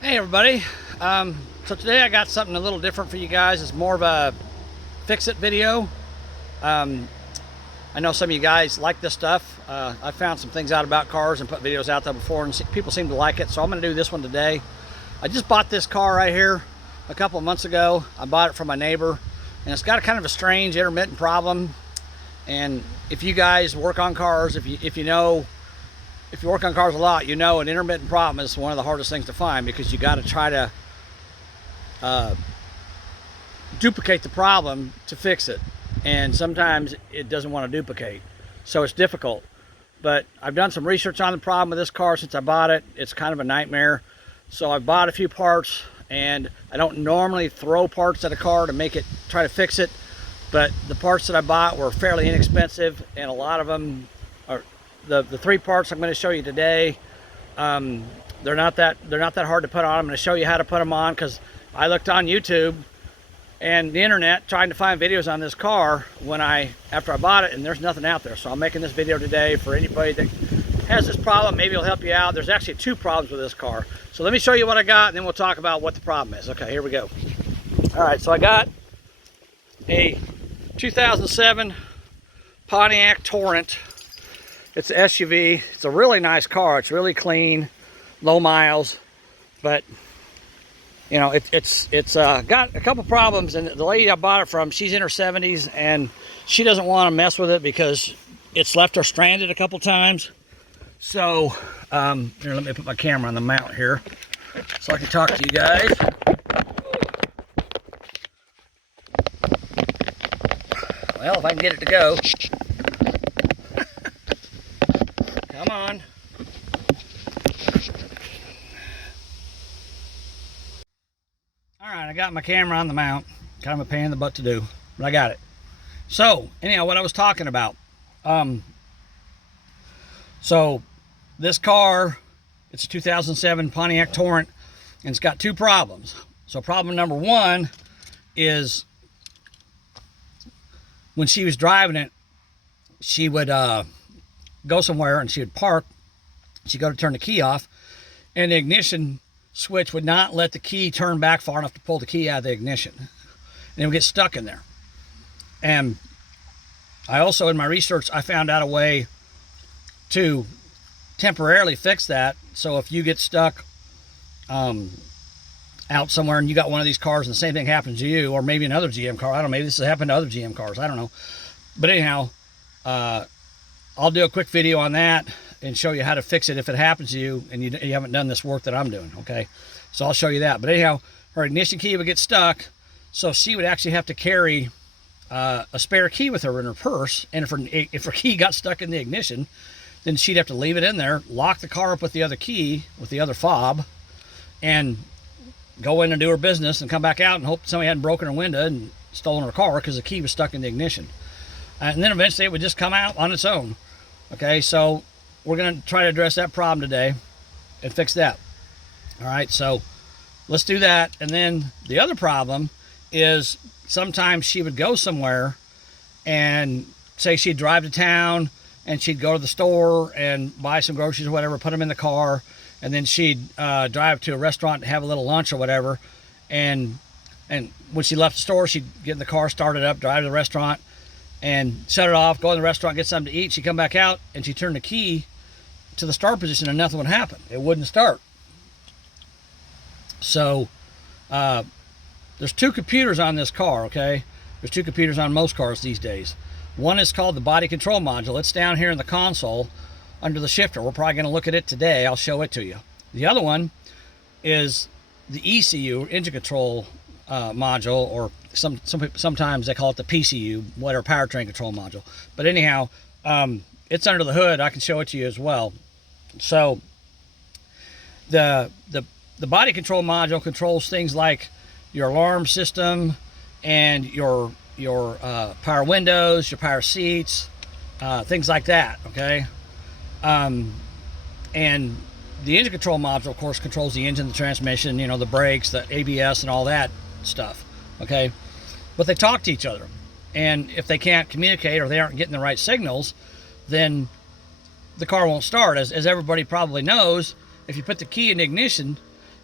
Hey everybody, so today I got something a little different for you guys. It's more of a fix-it video. Um, I know some of you guys like this stuff. I found some things out about cars and put videos out there before, and people seem to like it, so I'm going to do this one today. I just bought this car right here a couple of months ago. I bought it from my neighbor, and it's got a kind of a strange intermittent problem. And if you guys work on cars, if you work on cars a lot, you know an intermittent problem is one of the hardest things to find, because you got to try to duplicate the problem to fix it, and sometimes it doesn't want to duplicate, so it's difficult. But I've done some research on the problem with this car since I bought it. It's kind of a nightmare, so I bought a few parts, and I don't normally throw parts at a car to make it try to fix it, but the parts that I bought were fairly inexpensive, and a lot of them are the three parts I'm going to show you today. They're not that hard to put on. I'm going to show you how to put them on, because I looked on YouTube and the internet trying to find videos on this car after I bought it, and there's nothing out there. So I'm making this video today for anybody that has this problem. Maybe it'll help you out. There's actually two problems with this car, so let me show you what I got, and then we'll talk about what the problem is. Okay, here we go. All right, so I got a 2007 Pontiac Torrent. It's an SUV. It's a really nice car. It's really clean, low miles, but you know, it's got a couple problems. And the lady I bought it from, she's in her 70s, and she doesn't want to mess with it because it's left her stranded a couple times. So here, let me put my camera on the mount here so I can talk to you guys. Well, if I can get it to go. Come on. All right, I got my camera on the mount. Kind of a pain in the butt to do, but I got it. So anyhow, what I was talking about. So this car, it's a 2007 Pontiac Torrent, and it's got two problems. So problem number one is when she was driving it, she would go somewhere and she would park. She'd go to turn the key off, and the ignition switch would not let the key turn back far enough to pull the key out of the ignition, and it would get stuck in there. And I also, in my research, I found out a way to temporarily fix that. So if you get stuck out somewhere and you got one of these cars and the same thing happens to you, or maybe another GM car, I don't know, maybe this has happened to other GM cars, I don't know. But anyhow, I'll do a quick video on that and show you how to fix it if it happens to you and you haven't done this work that I'm doing, okay? So I'll show you that. But anyhow, her ignition key would get stuck, so she would actually have to carry a spare key with her in her purse, and if her key got stuck in the ignition, then she'd have to leave it in there, lock the car up with the other key, with the other fob, and go in and do her business and come back out and hope somebody hadn't broken her window and stolen her car because the key was stuck in the ignition. And then eventually it would just come out on its own. Okay, so we're going to try to address that problem today and fix that. All right, so let's do that. And then the other problem is sometimes she would go somewhere, and say she'd drive to town and she'd go to the store and buy some groceries or whatever, put them in the car, and then she'd drive to a restaurant to have a little lunch or whatever. And when she left the store, she'd get in the car, start it up, drive to the restaurant, and shut it off, go in the restaurant, get something to eat. She'd come back out and she'd turn the key to the start position and nothing would happen. It wouldn't start. So there's two computers on this car, okay? There's two computers on most cars these days. One is called the body control module. It's down here in the console under the shifter. We're probably going to look at it today. I'll show it to you. The other one is the ECU, engine control module, or sometimes they call it the PCU, whatever, powertrain control module. But anyhow, it's under the hood. I can show it to you as well. So the body control module controls things like your alarm system and your power windows, your power seats, things like that. Okay, and the engine control module, of course, controls the engine, the transmission, you know, the brakes, the ABS, and all that stuff. Okay, but they talk to each other, and if they can't communicate or they aren't getting the right signals, then the car won't start. As everybody probably knows, if you put the key in ignition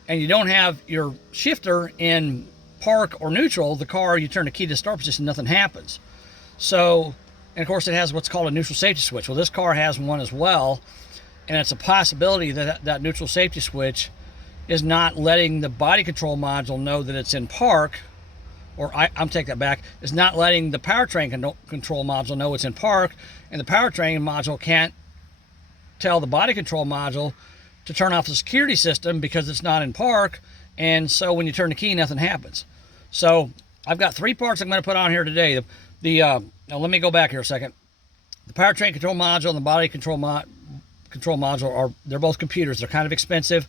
and you don't have your shifter in park or neutral, the car, you turn the key to the start position, nothing happens. So, and of course it has what's called a neutral safety switch. Well, this car has one as well, and it's a possibility that that neutral safety switch is not letting the body control module know that it's in park, or I'm taking that back, it's not letting the powertrain control module know it's in park, and the powertrain module can't tell the body control module to turn off the security system because it's not in park, and so when you turn the key, nothing happens. So I've got 3 parts I'm going to put on here today. Now let me go back here a second. The powertrain control module and the body control module they're both computers. They're kind of expensive,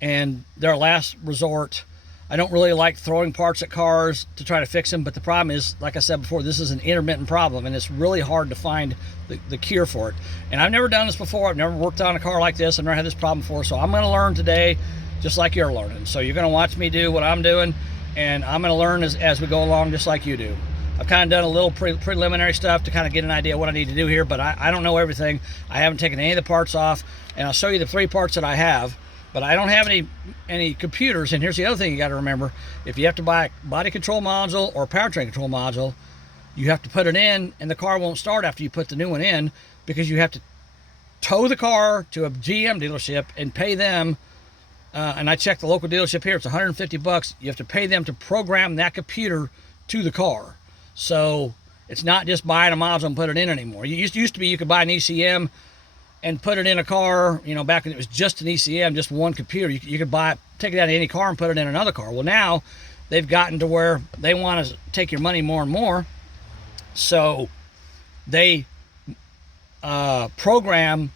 and they're a last resort. I don't really like throwing parts at cars to try to fix them, but the problem is, like I said before, this is an intermittent problem, and it's really hard to find the cure for it. And I've never done this before. I've never worked on a car like this. I've never had this problem before, so I'm going to learn today just like you're learning. So you're going to watch me do what I'm doing, and I'm going to learn as we go along just like you do. I've kind of done a little preliminary stuff to kind of get an idea of what I need to do here, but I don't know everything. I haven't taken any of the parts off, and I'll show you the 3 parts that I have. But I don't have any computers, and here's the other thing you got to remember. If you have to buy a body control module or a powertrain control module, you have to put it in, and the car won't start after you put the new one in, because you have to tow the car to a GM dealership and pay them, and I checked the local dealership here, it's $150. You have to pay them to program that computer to the car. So it's not just buying a module and put it in anymore. It used to be you could buy an ECM and put it in a car, you know, back when it was just an ECM, just one computer. You could take it out of any car and put it in another car. Well, now they've gotten to where they want to take your money more and more. So they program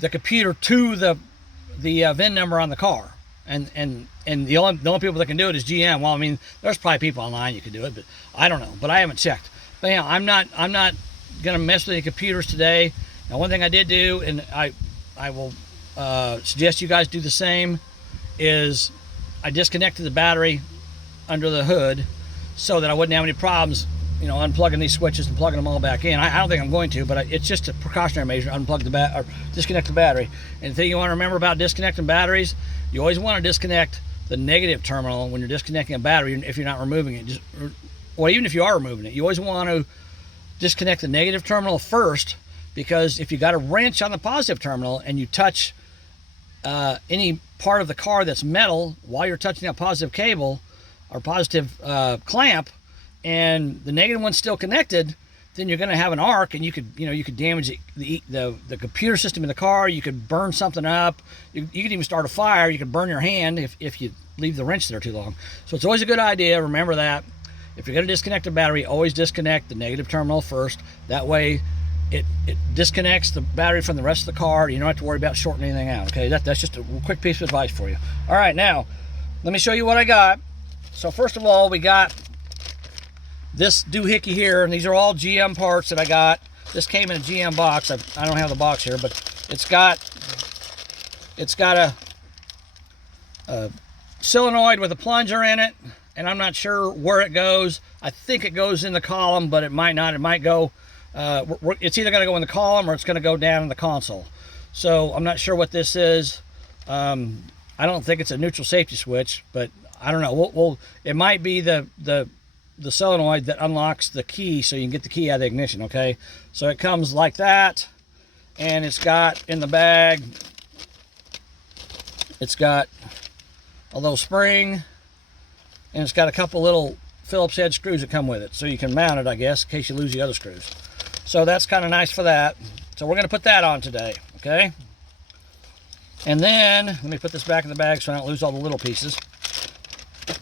the computer to the VIN number on the car. And the only people that can do it is GM. Well, I mean, there's probably people online you can do it, but I don't know. But I haven't checked. But yeah, I'm not going to mess with any computers today. Now, one thing I did do, and I will suggest you guys do the same, is I disconnected the battery under the hood so that I wouldn't have any problems, you know, unplugging these switches and plugging them all back in. I don't think I'm going to, but it's just a precautionary measure. Or disconnect the battery. And the thing you want to remember about disconnecting batteries, you always want to disconnect the negative terminal when you're disconnecting a battery. If you're not removing it, or even if you are removing it, you always want to disconnect the negative terminal first. Because if you got a wrench on the positive terminal and you touch any part of the car that's metal while you're touching that positive cable or positive clamp, and the negative one's still connected, then you're going to have an arc, and you could damage the computer system in the car. You could burn something up. You could even start a fire. You could burn your hand if you leave the wrench there too long. So it's always a good idea. Remember that if you're going to disconnect a battery, always disconnect the negative terminal first. That way, it disconnects the battery from the rest of the car. You don't have to worry about shorting anything out, okay? That's just a quick piece of advice for you. All right, now, let me show you what I got. So first of all, we got this doohickey here, and these are all GM parts that I got. This came in a GM box. I don't have the box here, but it's got a solenoid with a plunger in it, and I'm not sure where it goes. I think it goes in the column, but it might not. It might go... it's either going to go in the column or it's going to go down in the console. So I'm not sure what this is. I don't think it's a neutral safety switch, but I don't know. It might be the solenoid that unlocks the key so you can get the key out of the ignition, okay? So it comes like that, and it's got in the bag, it's got a little spring, and it's got a couple little Phillips head screws that come with it, so you can mount it, I guess, in case you lose the other screws. So that's kind of nice for that. So we're going to put that on today, okay? And then, let me put this back in the bag so I don't lose all the little pieces.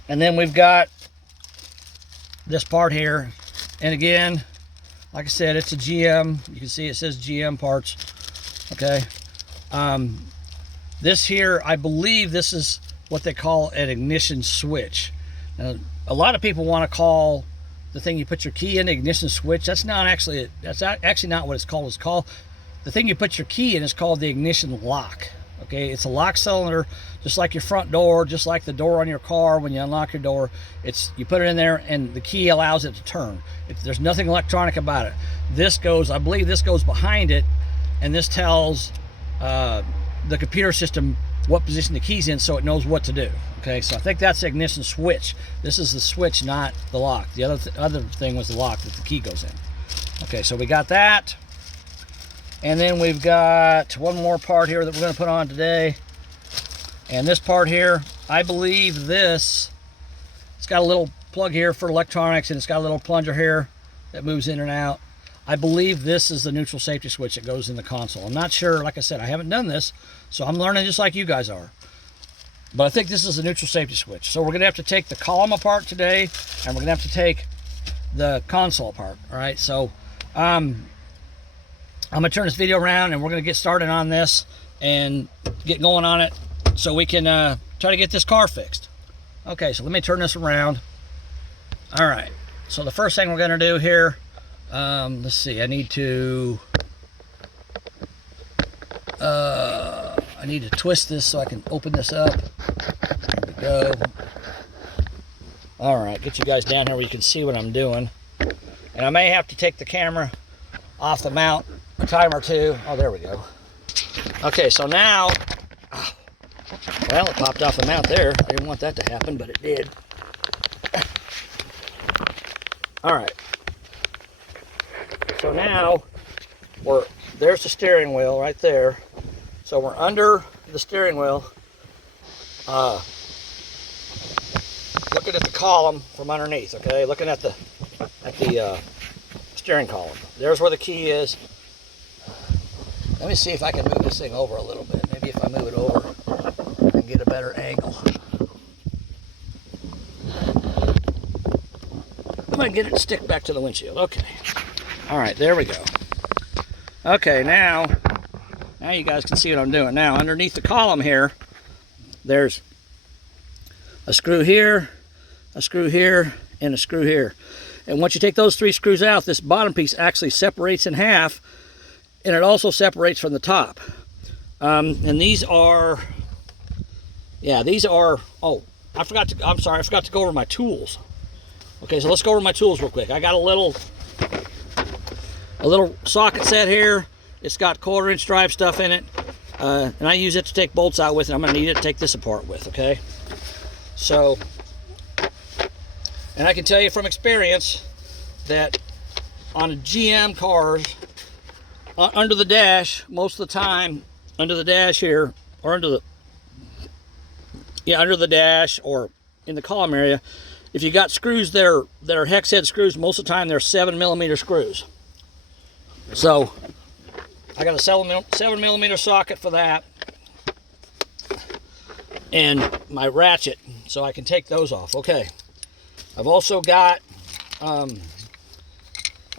And then we've got this part here. And again, like I said, it's a GM. You can see it says GM parts, okay? This here, I believe this is what they call an ignition switch. Now, a lot of people want to call the thing you put your key in, the ignition switch. That's actually not what it's called. It's called, the thing you put your key in is called the ignition lock. Okay, it's a lock cylinder, just like your front door, just like the door on your car when you unlock your door. You put it in there, and the key allows it to turn. There's nothing electronic about it. I believe this goes behind it, and this tells the computer system what position the key's in so it knows what to do. Okay, so I think that's the ignition switch. This is the switch, not the lock. The other thing was the lock that the key goes in. Okay, so we got that. And then we've got one more part here that we're going to put on today. And this part here, I believe this, it's got a little plug here for electronics, and it's got a little plunger here that moves in and out. I believe this is the neutral safety switch that goes in the console. I'm not sure, like I said, I haven't done this, so I'm learning just like you guys are. But I think this is the neutral safety switch. So we're gonna have to take the column apart today, and we're gonna have to take the console apart, all right? So I'm gonna turn this video around, and we're gonna get started on this and get going on it so we can try to get this car fixed. Okay, so let me turn this around. All right, so the first thing we're gonna do here, let's see, I need to twist this so I can open this up. There we go. All right, get you guys down here where you can see what I'm doing. And I may have to take the camera off the mount a time or two. Oh, there we go. Okay, so now, well, it popped off the mount there. I didn't want that to happen, but it did. All right. So now, there's the steering wheel right there. So we're under the steering wheel, looking at the column from underneath, okay? Looking at the steering column. There's where the key is. Let me see if I can move this thing over a little bit. Maybe if I move it over, I can get a better angle. I might get it to stick back to the windshield. Okay. All right, there we go. Okay, now you guys can see what I'm doing. Now, underneath the column here, there's a screw here, a screw here, and a screw here. And once you take those 3 screws out, this bottom piece actually separates in half, and it also separates from the top. And these are, oh, I'm sorry, I forgot to go over my tools. Okay, so let's go over my tools real quick. I got a little socket set here. It's got 1/4-inch drive stuff in it, and I use it to take bolts out with, and I'm going to need it to take this apart with, okay? So, and I can tell you from experience that on GM cars, under the dash, most of the time, under the dash here, or under the dash or in the column area, if you got screws that are hex head screws, most of the time they're 7mm screws. So I got a 7mm socket for that, and my ratchet, so I can take those off. Okay, I've also got a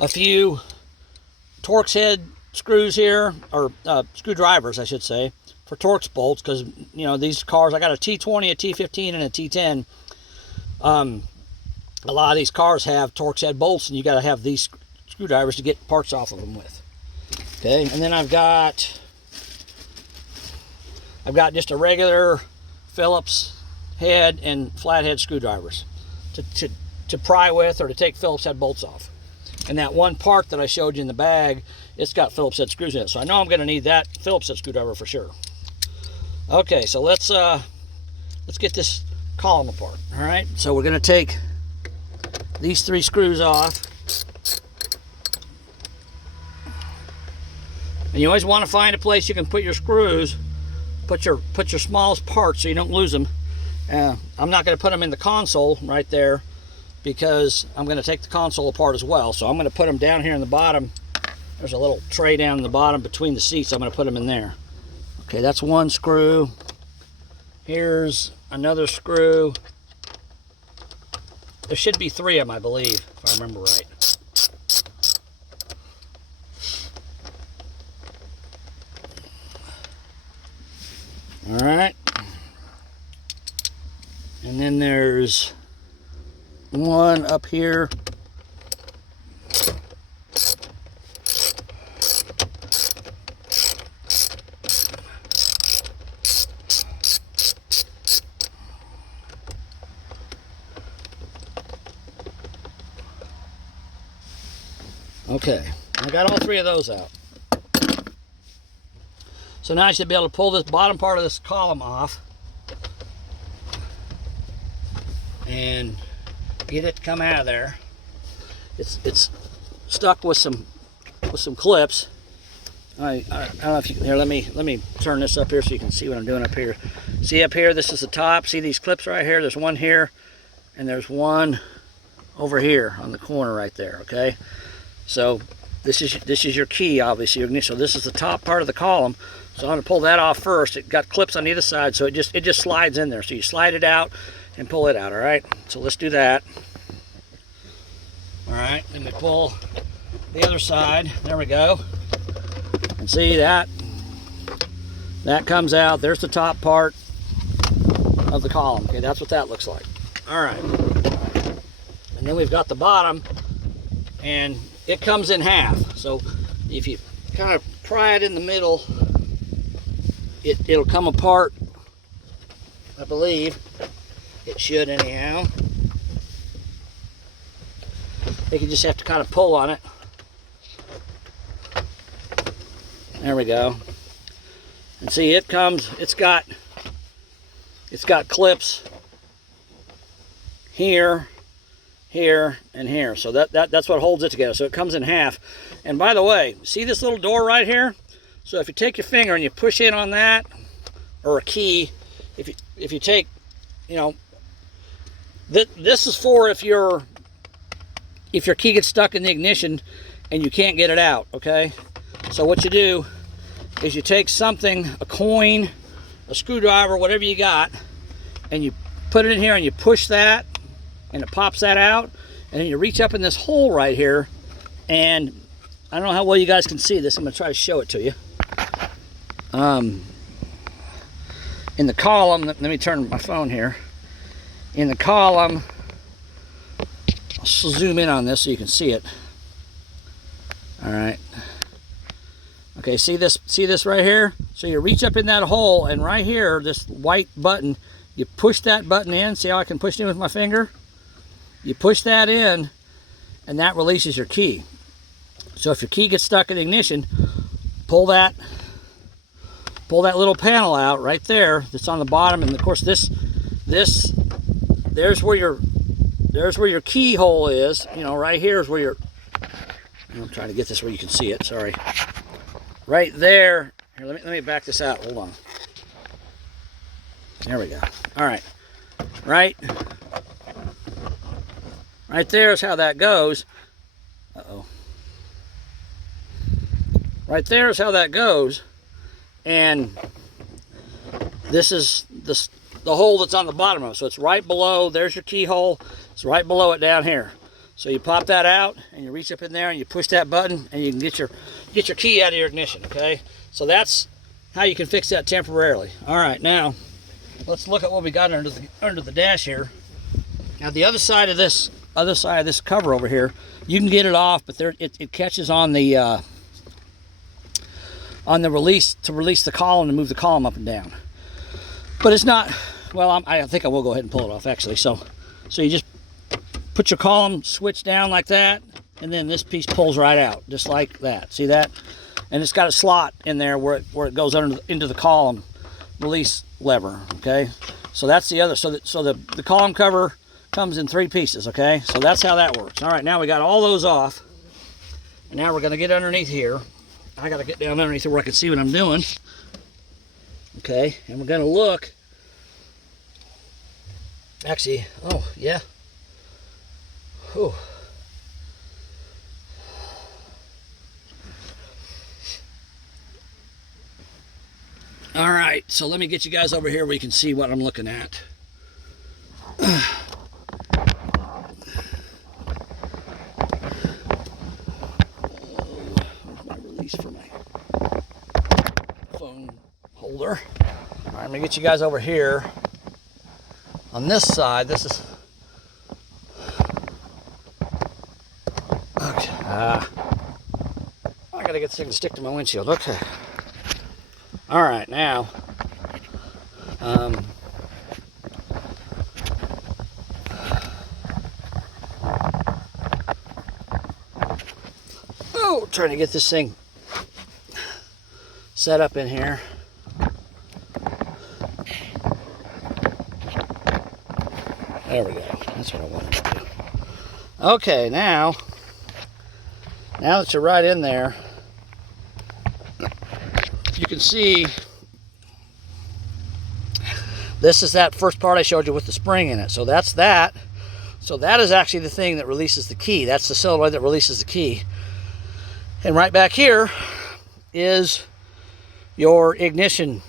few Torx head screws here, or screwdrivers, I should say, for Torx bolts, because you know these cars, I got a T20, a T15, and a T10. A lot of these cars have Torx head bolts, and you got to have these screwdrivers to get parts off of them with. Okay, and then I've got just a regular Phillips head and flathead screwdrivers to pry with, or to take Phillips head bolts off. And that one part that I showed you in the bag, it's got Phillips head screws in it, so I know I'm going to need that Phillips head screwdriver for sure. Okay, so let's get this column apart. All right, so we're going to take these 3 screws off. And you always want to find a place you can put your screws, put your smallest parts so you don't lose them. I'm not going to put them in the console right there because I'm going to take the console apart as well. So I'm going to put them down here in the bottom. There's a little tray down in the bottom between the seats. I'm going to put them in there. Okay, that's one screw. Here's another screw. There should be 3 of them, I believe, if I remember right. All right, and then there's one up here. Okay, I got all 3 of those out. So now I should be able to pull this bottom part of this column off and get it to come out of there. It's stuck with some clips. I don't know if you can. Here, let me turn this up here so you can see what I'm doing up here. See up here, this is the top. See these clips right here? There's one here, and there's one over here on the corner right there. Okay, so this is your key, obviously your ignition. So this is the top part of the column. So I'm going to pull that off first. It got clips on either side, so it just slides in there. So you slide it out and pull it out. All right. So let's do that. All right. Then we pull the other side. There we go. And see that comes out. There's the top part of the column. Okay, that's what that looks like. All right. And then we've got the bottom, and it comes in half. So if you kind of pry it in the middle, it'll come apart. I believe it should anyhow. I think you just have to kind of pull on it. There we go. And see, it comes, it's got clips here, here, and here. So that's what holds it together. So it comes in half. And by the way, see this little door right here? So if you take your finger and you push in on that, or a key, if you take, you know, this is for if your key gets stuck in the ignition and you can't get it out, okay? So what you do is you take something, a coin, a screwdriver, whatever you got, and you put it in here and you push that, and it pops that out, and then you reach up in this hole right here, and I don't know how well you guys can see this. I'm going to try to show it to you. In the column, let me turn my phone here. In the column, I'll zoom in on this so you can see it. All right. Okay, see this right here? So you reach up in that hole, and right here, this white button, you push that button in. See how I can push it in with my finger? You push that in, and that releases your key. So if your key gets stuck in the ignition, pull that little panel out right there that's on the bottom, and of course there's where your keyhole is. You know, right here is where your, I'm trying to get this where you can see it, sorry. Right there. Here, let me back this out. Hold on. There we go. All right. Right there is how that goes. Uh-oh. Right there is how that goes. And this is the hole that's on the bottom of it. So it's right below. There's your keyhole. It's right below it down here. So you pop that out and you reach up in there and you push that button and you can get your key out of your ignition, okay? So that's how you can fix that temporarily. All right, now let's look at what we got under the dash here. Now the other side of this cover over here, you can get it off, but it catches on the release to release the column and move the column up and down. But it's not, well, I think I will go ahead and pull it off actually. So you just put your column switch down like that, and then this piece pulls right out, just like that. See that? And it's got a slot in there where it goes into the column release lever. Okay, so that's the other. So the column cover comes in 3 pieces. Okay, so that's how that works. All right, now we got all those off, and now we're going to get underneath here. I got to get down underneath where I can see what I'm doing. Okay, and we're going to look. Actually, oh yeah. Whew. All right, so let me get you guys over here where you can see what I'm looking at. My release for my phone holder. All right, I'm gonna get you guys over here. On this side, this is. Okay. I gotta get this thing to stick to my windshield. Okay. All right, now. Trying to get this thing set up in here. There we go. That's what I wanted to do. Okay, now that you're right in there, you can see this is that first part I showed you with the spring in it. So that's that. So that is actually the thing that releases the key. That's the solenoid that releases the key. And right back here is your ignition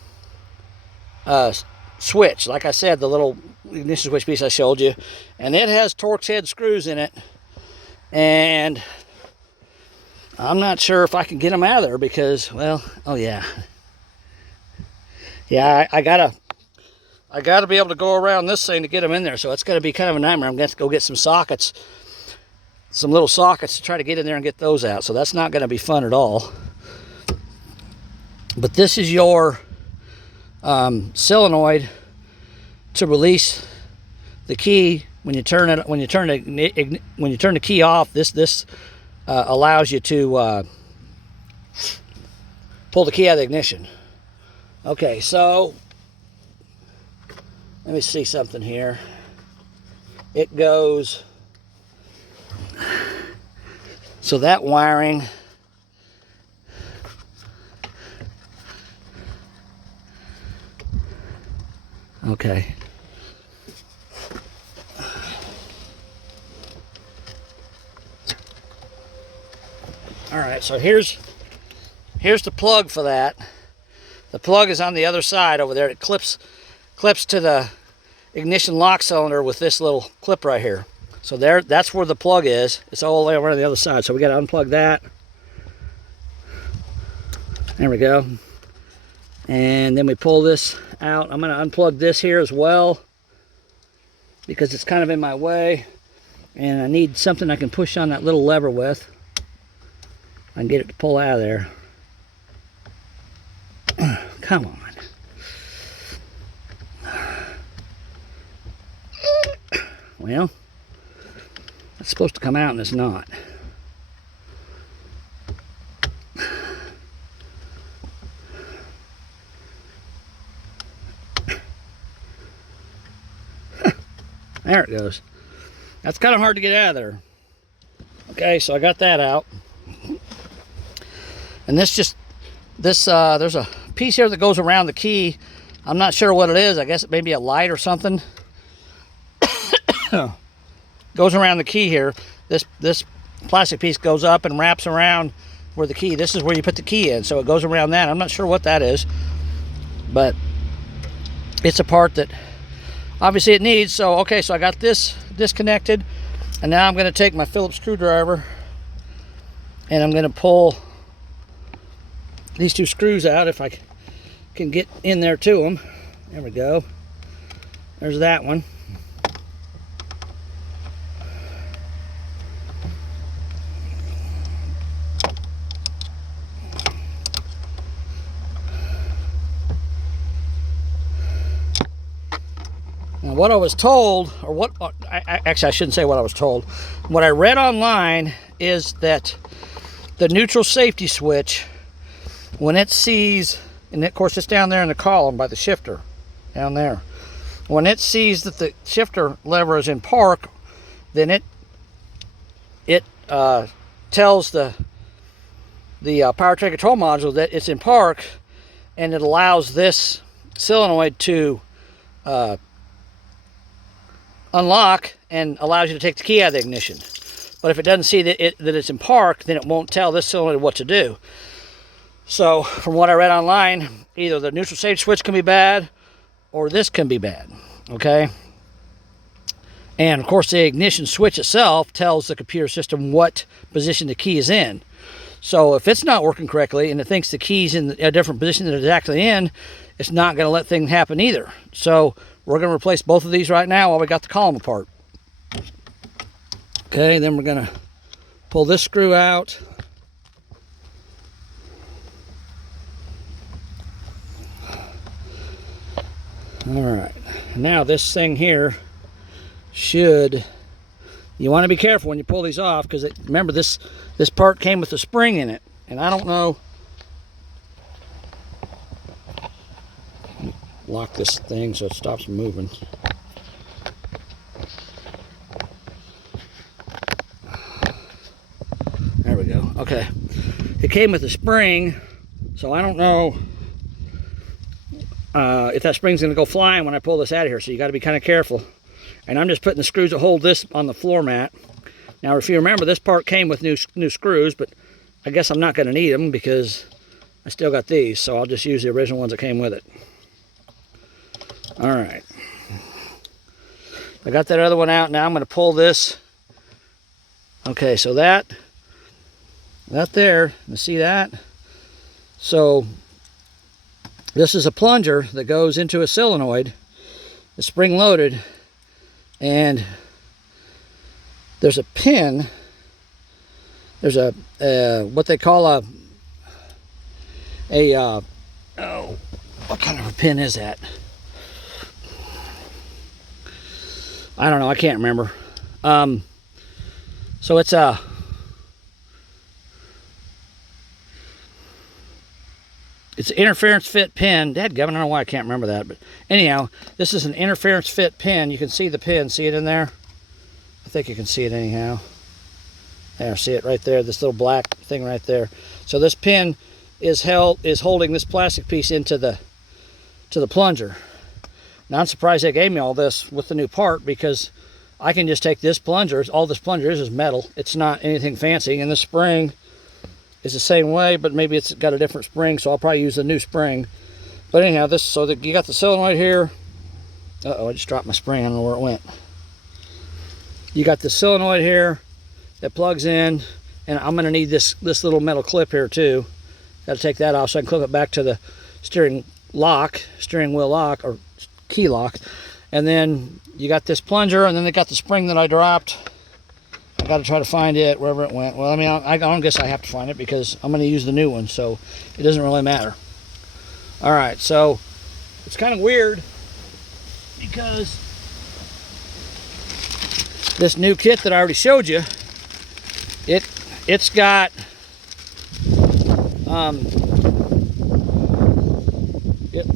switch. Like I said, the little ignition switch piece I showed you. And it has Torx head screws in it. And I'm not sure if I can get them out of there because, well, oh yeah. Yeah, I gotta be able to go around this thing to get them in there, so it's gonna be kind of a nightmare. I'm gonna have to go get some sockets, some little sockets to try to get in there and get those out. So that's not gonna be fun at all. But this is your solenoid to release the key when you turn it. When you turn the key off, this allows you to pull the key out of the ignition. Okay, so let me see something here. It goes, so that wiring, okay. All right, so here's the plug for that. The plug is on the other side over there. It clips to the ignition lock cylinder with this little clip right here. So that's where the plug is. It's all the way over on the other side. So we got to unplug that. There we go. And then we pull this out. I'm going to unplug this here as well because it's kind of in my way. And I need something I can push on that little lever with. I can get it to pull out of there. Come on. Well, it's supposed to come out and it's not. There it goes. That's kind of hard to get out of there. Okay, so I got that out. And there's a piece here that goes around the key. I'm not sure what it is. I guess it may be a light or something. Goes around the key here. This plastic piece goes up and wraps around where the key. This is where you put the key in. So it goes around that. I'm not sure what that is, but it's a part that obviously it needs. So okay, so I got this disconnected, and now I'm going to take my Phillips screwdriver and I'm going to pull these two screws out if I can get in there to them. There we go. There's that one. Now what I was told, or what, actually I shouldn't say what I was told. What I read online is that the neutral safety switch, when it sees, and of course it's down there in the column by the shifter, down there. When it sees that the shifter lever is in park, then it tells the powertrain control module that it's in park, and it allows this solenoid to unlock and allows you to take the key out of the ignition. But if it doesn't see that it's in park, then it won't tell this solenoid what to do. So from what I read online, either the neutral safety switch can be bad or this can be bad, okay? And of course the ignition switch itself tells the computer system what position the key is in. So if it's not working correctly and it thinks the key's in a different position than it's actually in, it's not going to let things happen either. So we're going to replace both of these right now while we got the column apart. Okay, then we're going to pull this screw out. All right, now this thing here should, you want to be careful when you pull these off, because remember this part came with a spring in it, and I don't know. Lock this thing so it stops moving. Okay, it came with a spring, so I don't know if that spring's going to go flying when I pull this out of here, so you got to be kind of careful. And I'm just putting the screws that hold this on the floor mat. Now, if you remember, this part came with new screws, but I guess I'm not going to need them because I still got these, so I'll just use the original ones that came with it. All right. I got that other one out. Now I'm going to pull this. Okay, so that there, you see that? So this is a plunger that goes into a solenoid. It's spring loaded, and there's a pin. There's a what they call a oh, what kind of a pin is that? I don't know, I can't remember. So it's a interference fit pin. Dadgummit, I don't know why I can't remember that, but anyhow, this is an interference fit pin. You can see the pin, see it in there? I think you can see it anyhow. There, see it right there, this little black thing right there. So this pin is holding this plastic piece into the plunger. Now I'm surprised they gave me all this with the new part, because I can just take this plunger. All this plunger is metal. It's not anything fancy, and the spring is the same way, but maybe it's got a different spring, so I'll probably use the new spring. But anyhow, you got the solenoid here. Uh-oh, I just dropped my spring. I don't know where it went. You got the solenoid here that plugs in, and I'm going to need this little metal clip here too. Got to take that off so I can clip it back to the steering wheel lock, or key lock. And then you got this plunger, and then they got the spring that I dropped. I got to try to find it wherever it went. Well, I mean, I don't guess I have to find it because I'm going to use the new one, so it doesn't really matter. All right, so it's kind of weird because this new kit that I already showed you, it's got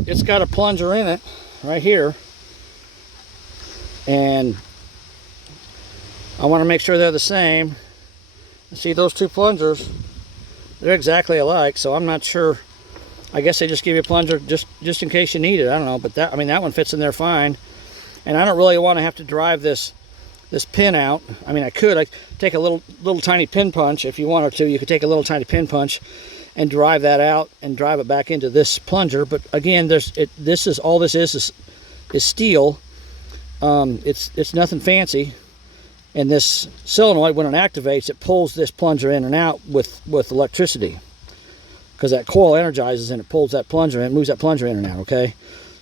it's got a plunger in it right here, and I want to make sure they're the same. See those two plungers, they're exactly alike, so I'm not sure. I guess they just give you a plunger just in case you need it. I don't know, but that one fits in there fine. And I don't really want to have to drive this pin out. I mean, I could take a little tiny pin punch if you wanted to. You could take a little tiny pin punch and drive that out and drive it back into this plunger. But again, all this is steel. It's nothing fancy. And this solenoid, when it activates, it pulls this plunger in and out with electricity, because that coil energizes and it pulls that plunger in, moves that plunger in and out. Okay,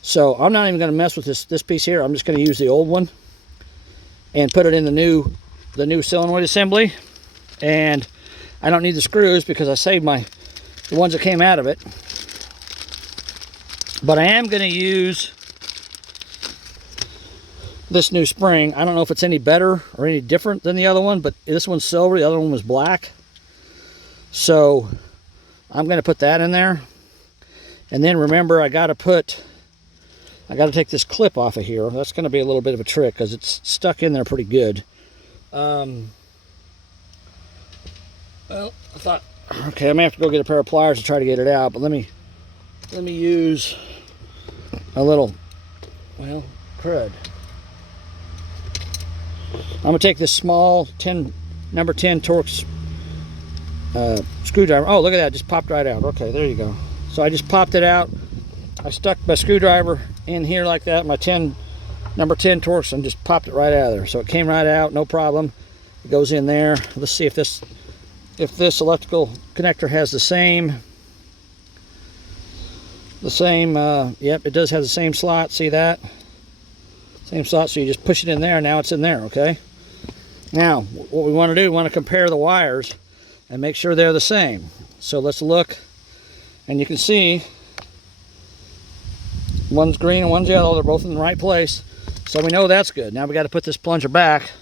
so I'm not even going to mess with this piece here. I'm just going to use the old one and put it in the new solenoid assembly. And I don't need the screws because I saved the ones that came out of it. But I am going to use this new spring. I don't know if it's any better or any different than the other one, but this one's silver, the other one was black. So I'm going to put that in there. And then remember, I got to take this clip off of here. That's going to be a little bit of a trick because it's stuck in there pretty good. Well, I thought, okay, I may have to go get a pair of pliers to try to get it out, but let me use a little, well, crud. I'm going to take this small number 10 Torx screwdriver. Oh, look at that, just popped right out. Okay, there you go. So I just popped it out. I stuck my screwdriver in here like that, my number 10 Torx, and just popped it right out of there. So it came right out, no problem. It goes in there. Let's see if this electrical connector has the same, yep, it does have the same slot. See that? Same slot, so you just push it in there, now it's in there, okay? Now, what we want to do, we want to compare the wires and make sure they're the same. So let's look, and you can see one's green and one's yellow. They're both in the right place, so we know that's good. Now we got to put this plunger back,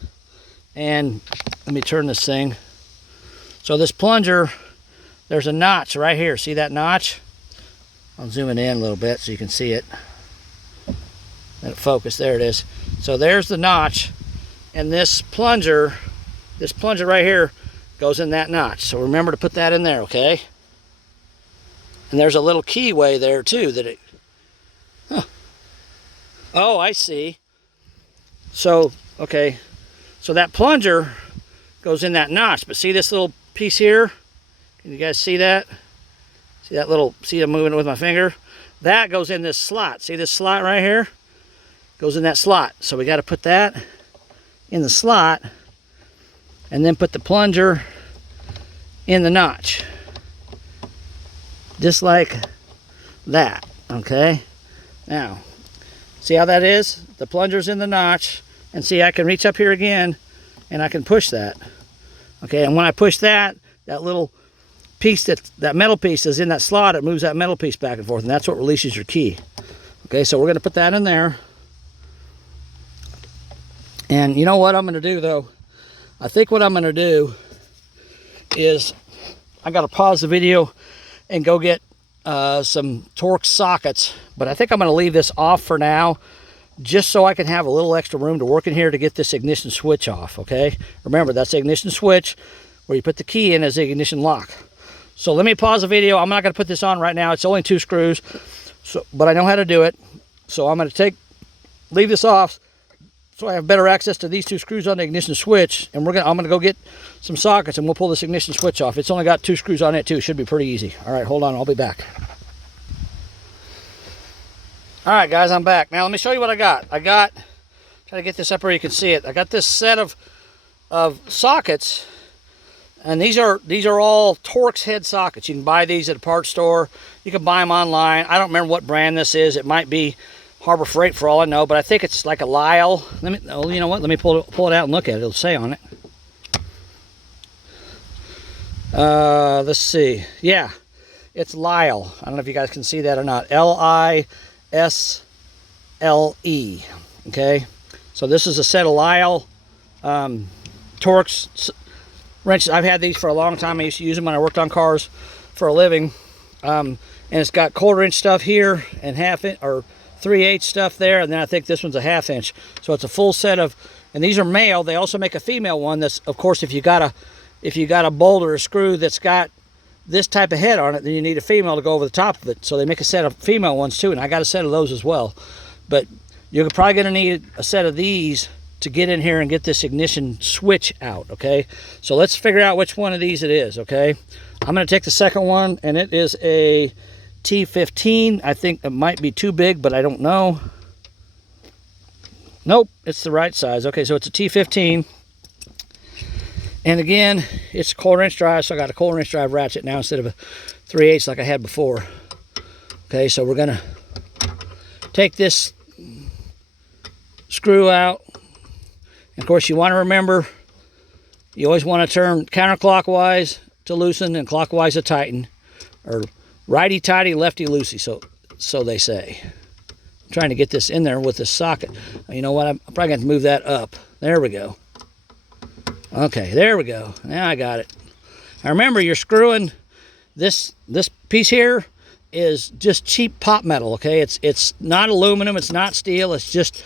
and let me turn this thing. So this plunger, there's a notch right here. See that notch? I'll zoom it in a little bit so you can see it. Let it focus. There it is. So there's the notch, and this plunger right here goes in that notch. So remember to put that in there, okay? And there's a little keyway there too that it, huh. Oh, I see. So, okay, so that plunger goes in that notch, but see this little piece here? Can you guys see that? See that little, see I'm moving with my finger? That goes in this slot. See this slot right here? Goes in that slot. So we got to put that in the slot and then put the plunger in the notch. Just like that, okay? Now, see how that is? The plunger's in the notch, and see I can reach up here again and I can push that. Okay, and when I push that, that little piece, that metal piece is in that slot, it moves that metal piece back and forth, and that's what releases your key. Okay, so we're gonna put that in there. And you know what I'm gonna do though? I think what I'm gonna do is I gotta pause the video and go get some Torx sockets, but I think I'm gonna leave this off for now, just so I can have a little extra room to work in here to get this ignition switch off, okay? Remember, that's the ignition switch where you put the key in as the ignition lock. So let me pause the video. I'm not gonna put this on right now. It's only 2 screws, so, but I know how to do it. So I'm gonna leave this off so I have better access to these 2 screws on the ignition switch, and I'm gonna go get some sockets and we'll pull this ignition switch off. It's only got 2 screws on it too. Should be pretty easy. All right, hold on, I'll be back. All right, guys, I'm back. Now let me show you what I got. Try to get this up where you can see it. I got this set of sockets, and these are all Torx head sockets. You can buy these at a parts store. You can buy them online. I don't remember what brand this is. It might be Harbor Freight for all I know, but I think it's like a Lyle. Oh, you know what? Let me pull it out and look at it. It'll say on it. Let's see. Yeah, it's Lyle. I don't know if you guys can see that or not. L-I-S-L-E. Okay, so this is a set of Lyle Torx wrenches. I've had these for a long time. I used to use them when I worked on cars for a living. And it's got 1/4 inch stuff here and 1/2 inch or 3/8 stuff there, and then I think this one's a 1/2 inch. So it's a full set of, and these are male. They also make a female one. That's, of course, if you got a bolt or a screw that's got this type of head on it, then you need a female to go over the top of it. So they make a set of female ones too, and I got a set of those as well. But you're probably going to need a set of these to get in here and get this ignition switch out, okay? So let's figure out which one of these it is, okay? I'm going to take the second one, and it is a T15. I think it might be too big, but I don't know. Nope, it's the right size. Okay, so it's a T15. And again, it's a 1/4 inch drive, so I got a 1/4 inch drive ratchet now instead of a 3/8 like I had before. Okay, so we're gonna take this screw out. And of course, you want to remember, you always want to turn counterclockwise to loosen and clockwise to tighten, or righty tighty, lefty loosey, so they say. I'm trying to get this in there with this socket. You know what? I'm probably going to move that up. There we go. Okay, there we go. Now I got it. Now remember, you're screwing this piece here is just cheap pot metal. Okay, it's not aluminum, it's not steel. It's just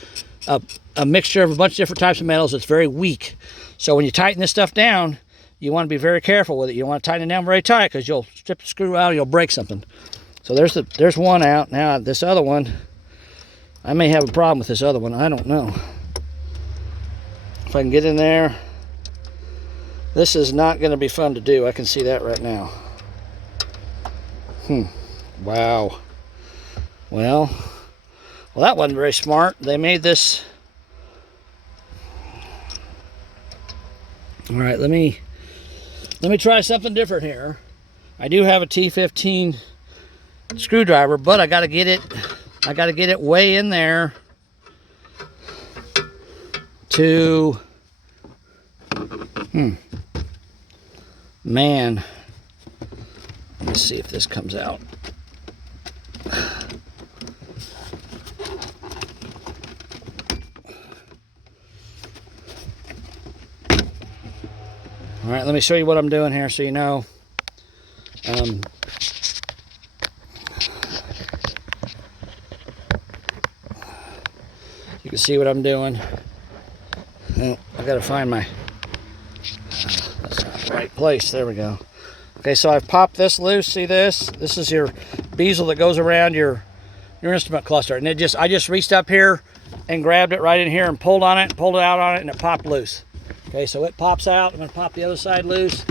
a mixture of a bunch of different types of metals. It's very weak. So when you tighten this stuff down, you want to be very careful with it. You don't want to tighten it down very tight because you'll strip the screw out and you'll break something. So there's one out. Now this other one, I may have a problem with this other one. I don't know. If I can get in there. This is not going to be fun to do. I can see that right now. Wow. Well, that wasn't very smart. They made this. All right, let me try something different here. I do have a T15 screwdriver, but I got to get it way in there to man, let's see if this comes out. All right, let me show you what I'm doing here so you know. You can see what I'm doing. Oh, I gotta find my, that's not right place. There we go. Okay, so I've popped this loose. See this? This is your bezel that goes around your instrument cluster. And I just reached up here and grabbed it right in here and pulled on it, pulled it out on it, and it popped loose. Okay, so it pops out. I'm gonna pop the other side loose.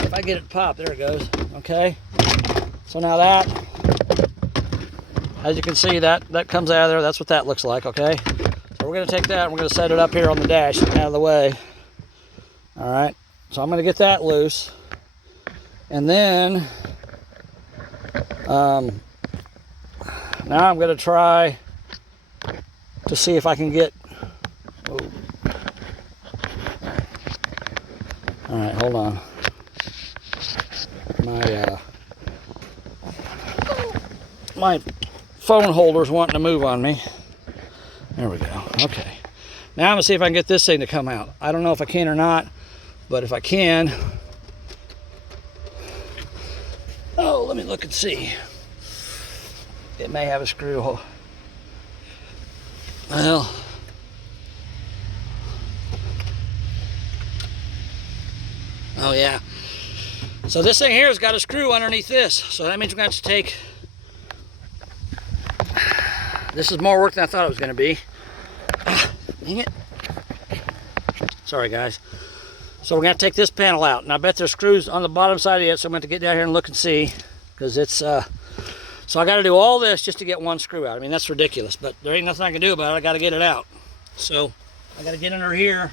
If I get it popped, there it goes. Okay, so now that, as you can see, that comes out of there. That's what that looks like. Okay, so we're gonna take that and we're gonna set it up here on the dash out of the way. All right, so I'm gonna get that loose, and then now I'm gonna try to see if I can get. Oh. All right, hold on. My phone holder's wanting to move on me. There we go. Okay. Now I'm gonna see if I can get this thing to come out. I don't know if I can or not, but if I can, oh, let me look and see. It may have a screw hole. Well, oh yeah. So this thing here has got a screw underneath this. So that means we're going to have to take, this is more work than I thought it was going to be. Dang it. Sorry guys. So we're going to take this panel out. And I bet there's screws on the bottom side of it, so I'm going to have to get down here and look and see. Because it's, so I got to do all this just to get one screw out. I mean, that's ridiculous, but there ain't nothing I can do about it. I got to get it out. So I got to get under here.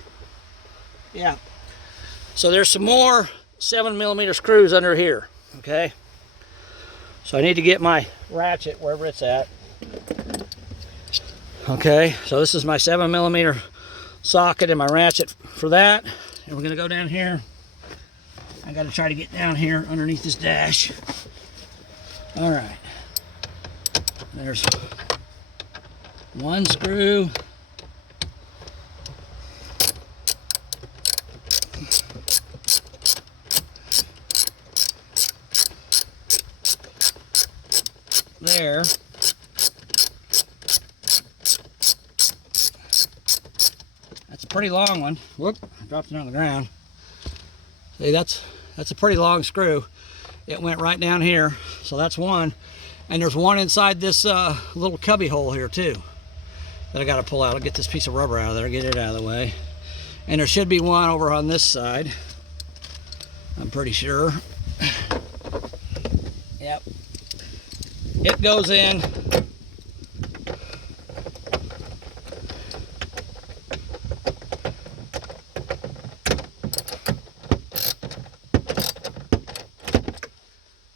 Yeah. So there's some more 7mm screws under here. Okay. So I need to get my ratchet wherever it's at. Okay. So this is my 7mm socket and my ratchet for that. And we're going to go down here. I got to try to get down here underneath this dash. All right. There's one screw. There. That's a pretty long one. Whoop, I dropped it on the ground. See, that's a pretty long screw. It went right down here, so that's one. And there's one inside this little cubby hole here too that I got to pull out. I'll get this piece of rubber out of there, get it out of the way. And there should be one over on this side. I'm pretty sure. Yep. It goes in.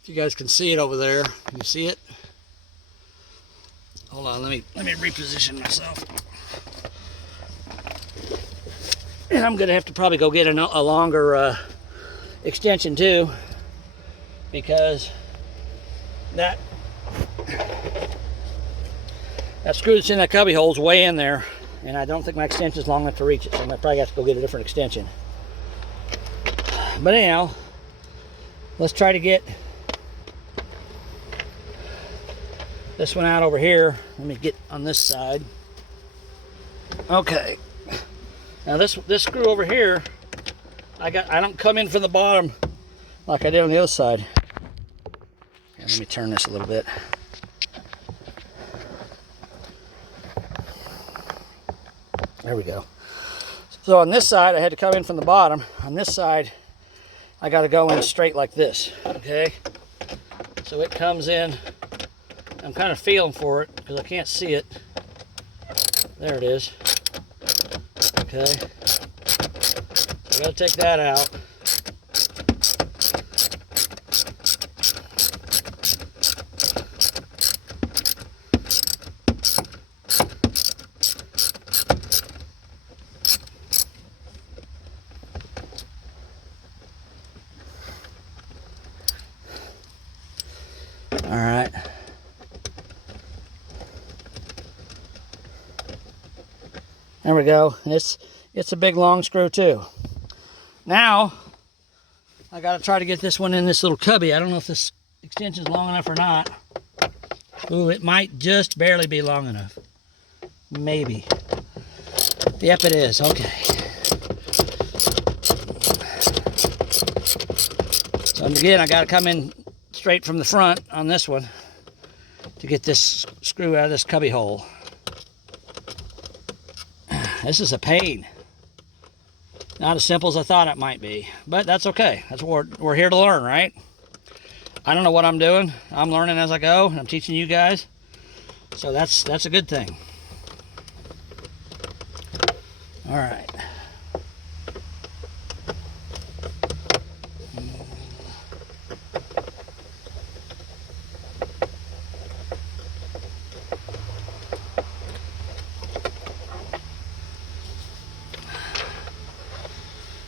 If you guys can see it over there, can you see it? Hold on, let me reposition myself. And I'm gonna have to probably go get a longer extension too, because that screw that's in that cubby hole is way in there, and I don't think my extension is long enough to reach it, so I might probably have to go get a different extension. But anyhow, let's try to get this one out over here. Let me get on this side. Okay. Now this screw over here, I don't come in from the bottom like I did on the other side. Okay, let me turn this a little bit. There we go. So on this side, I had to come in from the bottom. On this side, I got to go in straight like this. Okay. So it comes in. I'm kind of feeling for it because I can't see it. There it is. Okay. So I got to take that out. All right. There we go. It's a big long screw too. Now I got to try to get this one in this little cubby. I don't know if this extension's long enough or not. Ooh, it might just barely be long enough. Maybe. Yep, it is. Okay. And again, I got to come in straight from the front on this one to get this screw out of this cubby hole. This is a pain. Not as simple as I thought it might be, but that's okay. That's what we're here to learn, right? I don't know what I'm doing. I'm learning as I go. I'm teaching you guys. So that's a good thing. All right.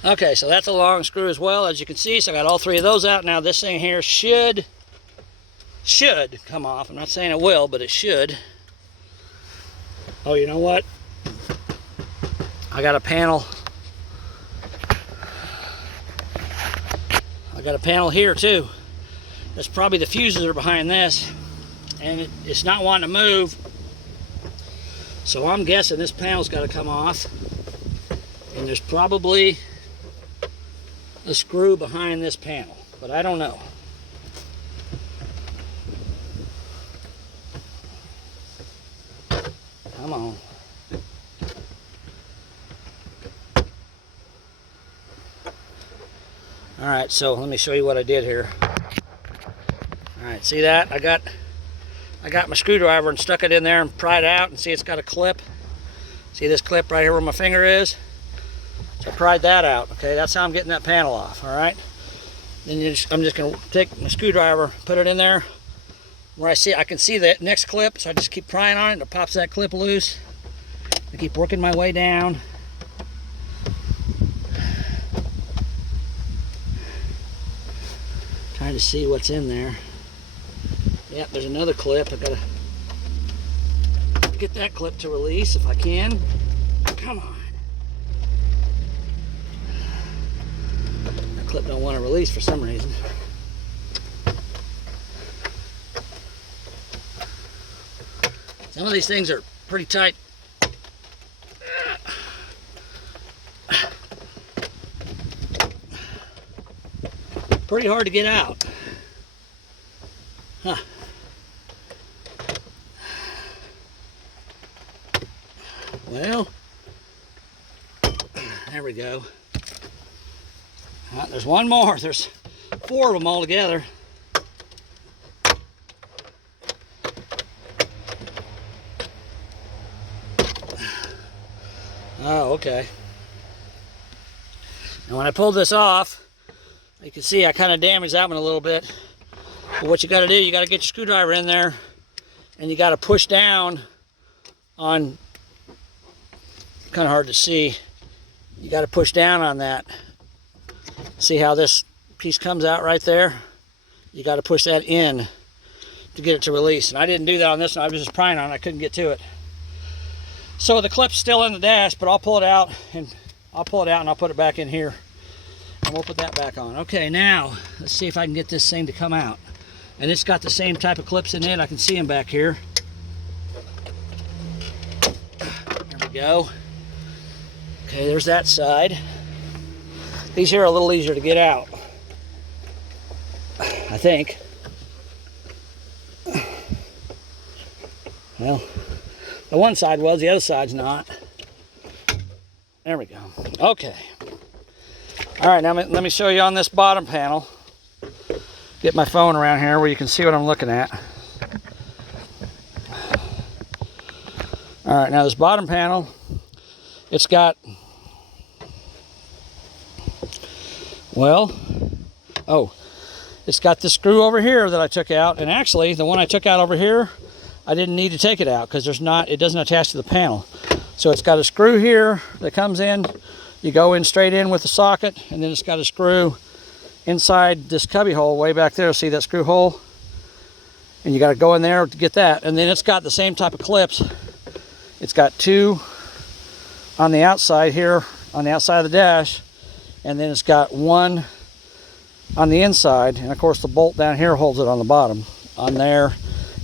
Okay, so that's a long screw as well, as you can see. So I got all three of those out. Now this thing here should come off. I'm not saying it will, but it should. Oh, you know what? I got a panel. I got a panel here too. That's probably the fuses are behind this, and it's not wanting to move. So I'm guessing this panel's got to come off, and there's probably a screw behind this panel, but I don't know. Come on. All right, so let me show you what I did here. All right, see that? I got my screwdriver and stuck it in there and pried it out, and see it's got a clip. See this clip right here where my finger is? So I pried that out. Okay, that's how I'm getting that panel off. All right. Then I'm just going to take my screwdriver, put it in there where I can see that next clip. So I just keep prying on it, and it pops that clip loose. I keep working my way down. Trying to see what's in there. Yep, there's another clip. I gotta get that clip to release if I can. Come on. That clip don't want to release for some reason. Some of these things are pretty tight. Pretty hard to get out. Huh. Well, there we go. There's one more. There's 4 of them all together. Oh, okay. And when I pulled this off, you can see I kind of damaged that one a little bit. But what you got to do, you got to get your screwdriver in there, and you got to push down on, kind of hard to see, you got to push down on that. See how this piece comes out right there? You got to push that in to get it to release. And I didn't do that on this one. I was just prying on it. I couldn't get to it. So the clip's still in the dash, but I'll pull it out and I'll put it back in here. And we'll put that back on. Okay, now let's see if I can get this thing to come out. And it's got the same type of clips in it. I can see them back here. There we go. Okay, there's that side. These here are a little easier to get out, I think. Well, the one side was, the other side's not. There we go. Okay. All right, now let me show you on this bottom panel. Get my phone around here where you can see what I'm looking at. All right, now this bottom panel, it's got, well, it's got this screw over here that I took out, and actually the one I took out over here, I didn't need to take it out because it doesn't attach to the panel. So it's got a screw here that comes in. You go in straight in with the socket, and then it's got a screw inside this cubby hole way back there. See that screw hole? And you got to go in there to get that. And then it's got the same type of clips. It's got 2 on the outside here, on the outside of the dash, and then it's got 1 on the inside. And of course the bolt down here holds it on the bottom, on there,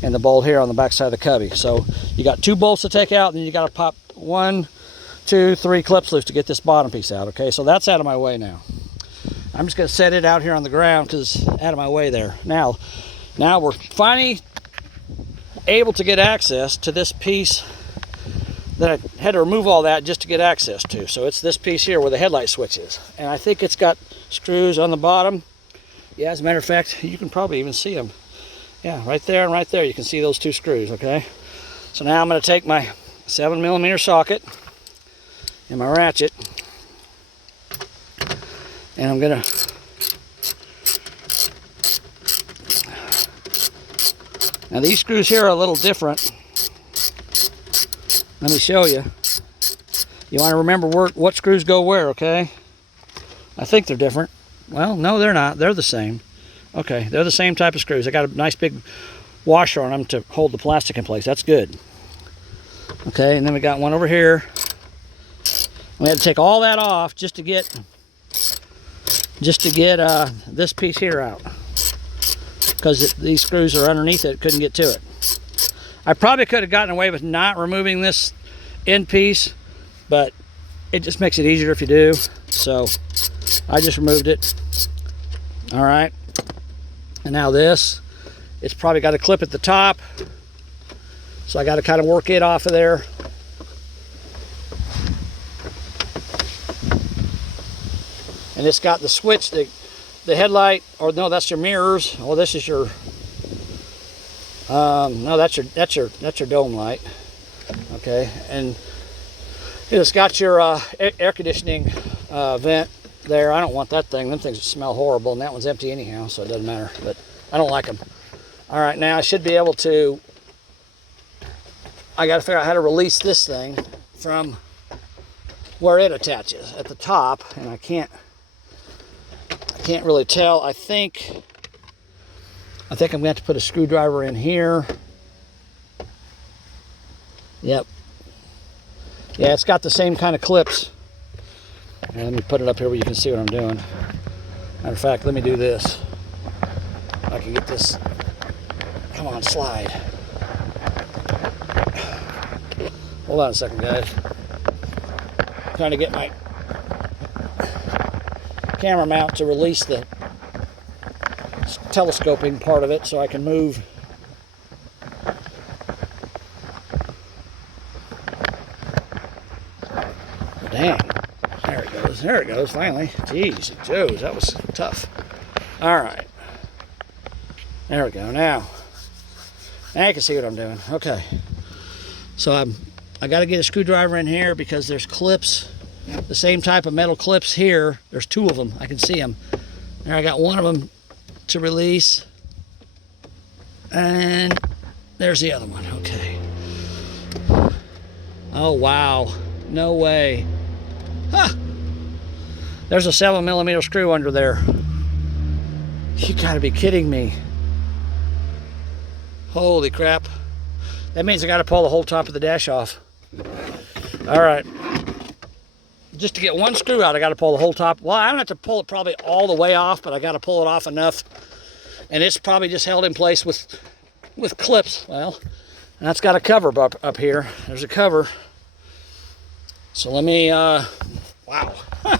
and the bolt here on the back side of the cubby. So you got 2 bolts to take out, and then you got to pop 1, 2, 3 clips loose to get this bottom piece out. Okay, so that's out of my way now. I'm just going to set it out here on the ground because it's out of my way there. Now we're finally able to get access to this piece that I had to remove all that just to get access to. So it's this piece here where the headlight switch is. And I think it's got screws on the bottom. Yeah, as a matter of fact, you can probably even see them. Yeah, right there and right there, you can see those 2 screws, okay? So now I'm going to take my 7mm socket and my ratchet, and I'm going to now these screws here are a little different. Let me show you. You want to remember what screws go where, okay? I think they're different. Well, no, they're not. They're the same. Okay, they're the same type of screws. I got a nice big washer on them to hold the plastic in place. That's good. Okay, and then we got one over here. We had to take all that off just to get this piece here out, because these screws are underneath it. Couldn't get to it. I probably could have gotten away with not removing this end piece, but it just makes it easier if you do. So I just removed it. All right. And now this, it's probably got a clip at the top. So I got to kind of work it off of there. And it's got the switch, the headlight, or no, that's your mirrors. Oh, this is your, no, that's your dome light. Okay, and it's got your air conditioning vent there. I don't want that thing. Them things smell horrible, and that one's empty anyhow, so it doesn't matter. But I don't like them. All right, now I should be able to. I got to figure out how to release this thing from where it attaches at the top, and I can't really tell. I think I'm going to have to put a screwdriver in here. Yep. Yeah, it's got the same kind of clips. And let me put it up here where you can see what I'm doing. Matter of fact, let me do this. I can get this. Come on, slide. Hold on a second, guys. I'm trying to get my camera mount to release the telescoping part of it so I can move. Dang. There it goes. There it goes, finally. Jeez, Joes, that was tough. All right. There we go. Now you can see what I'm doing. Okay. So I got to get a screwdriver in here because there's clips, the same type of metal clips here. There's 2 of them. I can see them. There, I got one of them to release. And there's the other one. Okay. Oh, wow. No way. Huh. There's a 7mm screw under there. You gotta be kidding me. Holy crap. That means I gotta pull the whole top of the dash off. All right. Just to get one screw out, I gotta pull the whole top. Well, I don't have to pull it probably all the way off, but I gotta pull it off enough. And it's probably just held in place with clips. Well, that's got a cover up here. There's a cover. So let me, wow. Huh.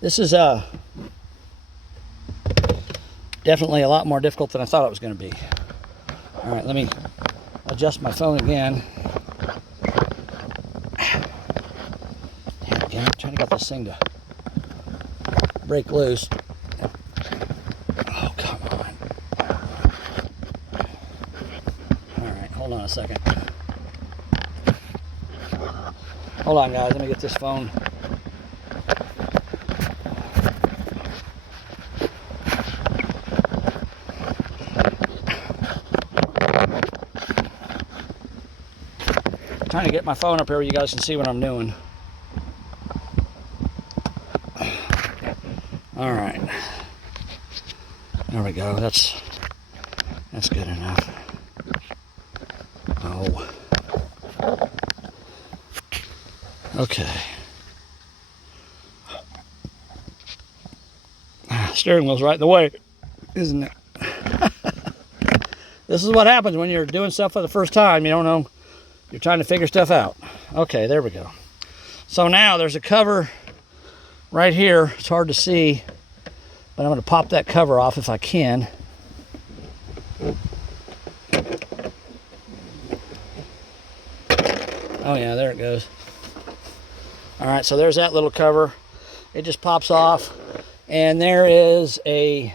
This is definitely a lot more difficult than I thought it was going to be. All right, let me adjust my phone again. Damn it, I'm trying to get this thing to break loose. Oh, come on. All right, hold on a second. Hold on, guys. Let me get this phone. I'm trying to get my phone up here where you guys can see what I'm doing. All right. There we go. That's good enough. Oh. Okay. Steering wheel's right in the way, isn't it? This is what happens when you're doing stuff for the first time. You don't know. You're trying to figure stuff out. Okay, there we go. So now there's a cover right here. It's hard to see. But I'm going to pop that cover off if I can. Oh yeah, there it goes. All right, so there's that little cover. It just pops off, and there is a,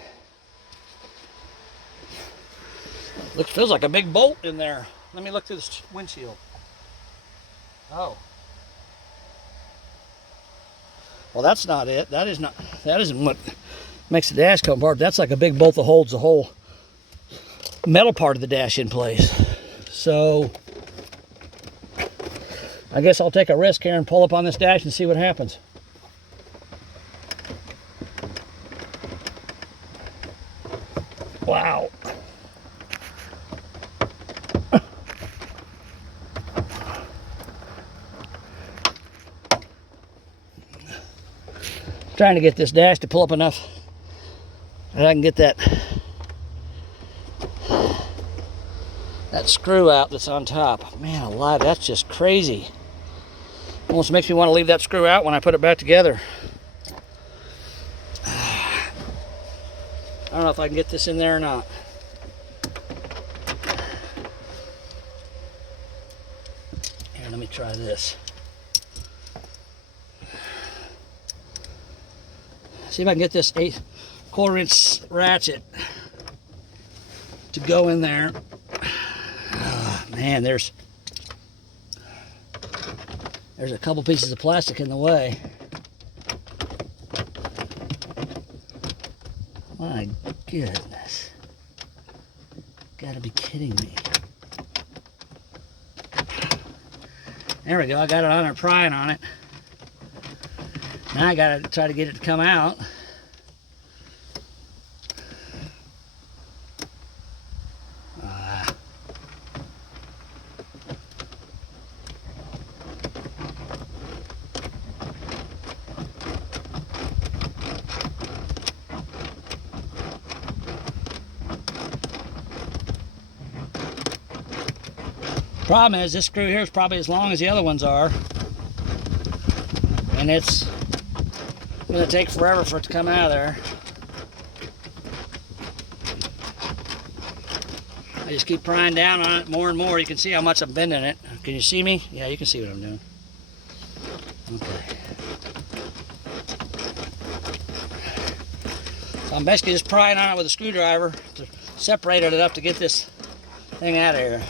feels like a big bolt in there. Let me look through this windshield. Oh. Well, that's not it. That isn't what makes the dash come apart. That's like a big bolt that holds the whole metal part of the dash in place. So I guess I'll take a risk here and pull up on this dash and see what happens. Wow. Trying to get this dash to pull up enough that I can get that screw out that's on top. Man alive, that's just crazy. Almost makes me want to leave that screw out when I put it back together. I don't know if I can get this in there or not. Here, let me try this. See if I can get this 1/4-inch ratchet to go in there. Man, there's a couple pieces of plastic in the way. My goodness. Gotta be kidding me. There we go, I got it on there, prying on it. Now I gotta try to get it to come out. Problem is, this screw here is probably as long as the other ones are, and it's going to take forever for it to come out of there. I just keep prying down on it more and more. You can see how much I'm bending it. Can you see me? Yeah, you can see what I'm doing. Okay. So I'm basically just prying on it with a screwdriver to separate it enough to get this thing out of here.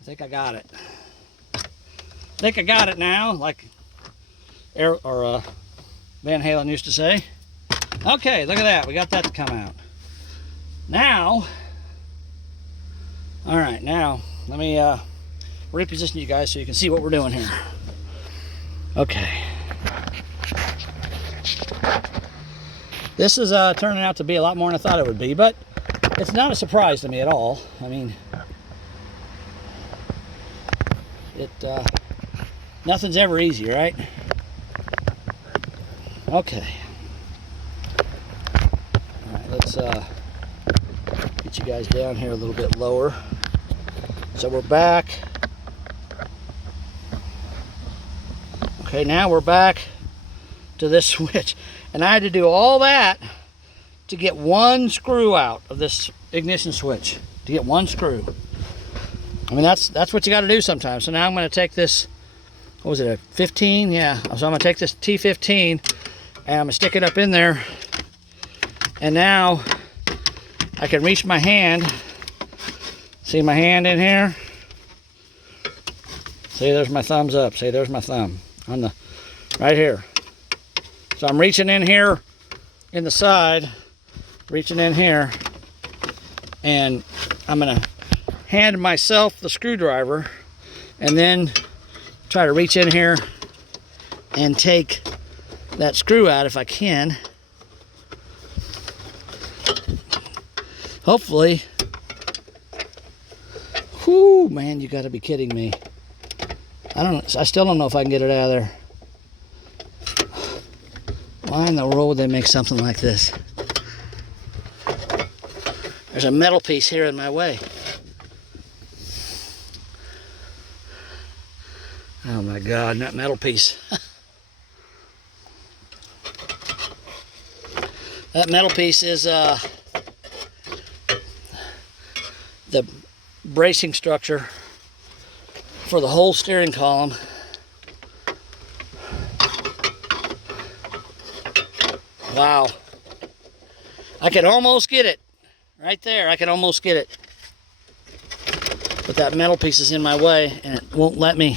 I think I got it. I think I got it now, like Van Halen used to say. Okay, look at that. We got that to come out. Now, all right, now let me reposition you guys so you can see what we're doing here. Okay. This is turning out to be a lot more than I thought it would be, but it's not a surprise to me at all. I mean, nothing's ever easy, right? Okay. All right, let's get you guys down here a little bit lower. So we're back. Okay, now we're back to this switch. And I had to do all that to get one screw out of this ignition switch. To get one screw. I mean, that's what you got to do sometimes. So now I'm going to take this, what was it, a 15? Yeah. So I'm going to take this T15 and I'm going to stick it up in there. And now I can reach my hand. See my hand in here? See, there's my thumbs up. See, there's my thumb on the, right here. So I'm reaching in here in the side, reaching in here, and I'm going to hand myself the screwdriver and then try to reach in here and take that screw out if I can. Hopefully. Whoo, man, you got to be kidding me. I still don't know if I can get it out of there. Why in the world would they make something like this? There's a metal piece here in my way. my God, that metal piece. That metal piece is the bracing structure for the whole steering column. Wow. I can almost get it. Right there, I can almost get it. But that metal piece is in my way and it won't let me.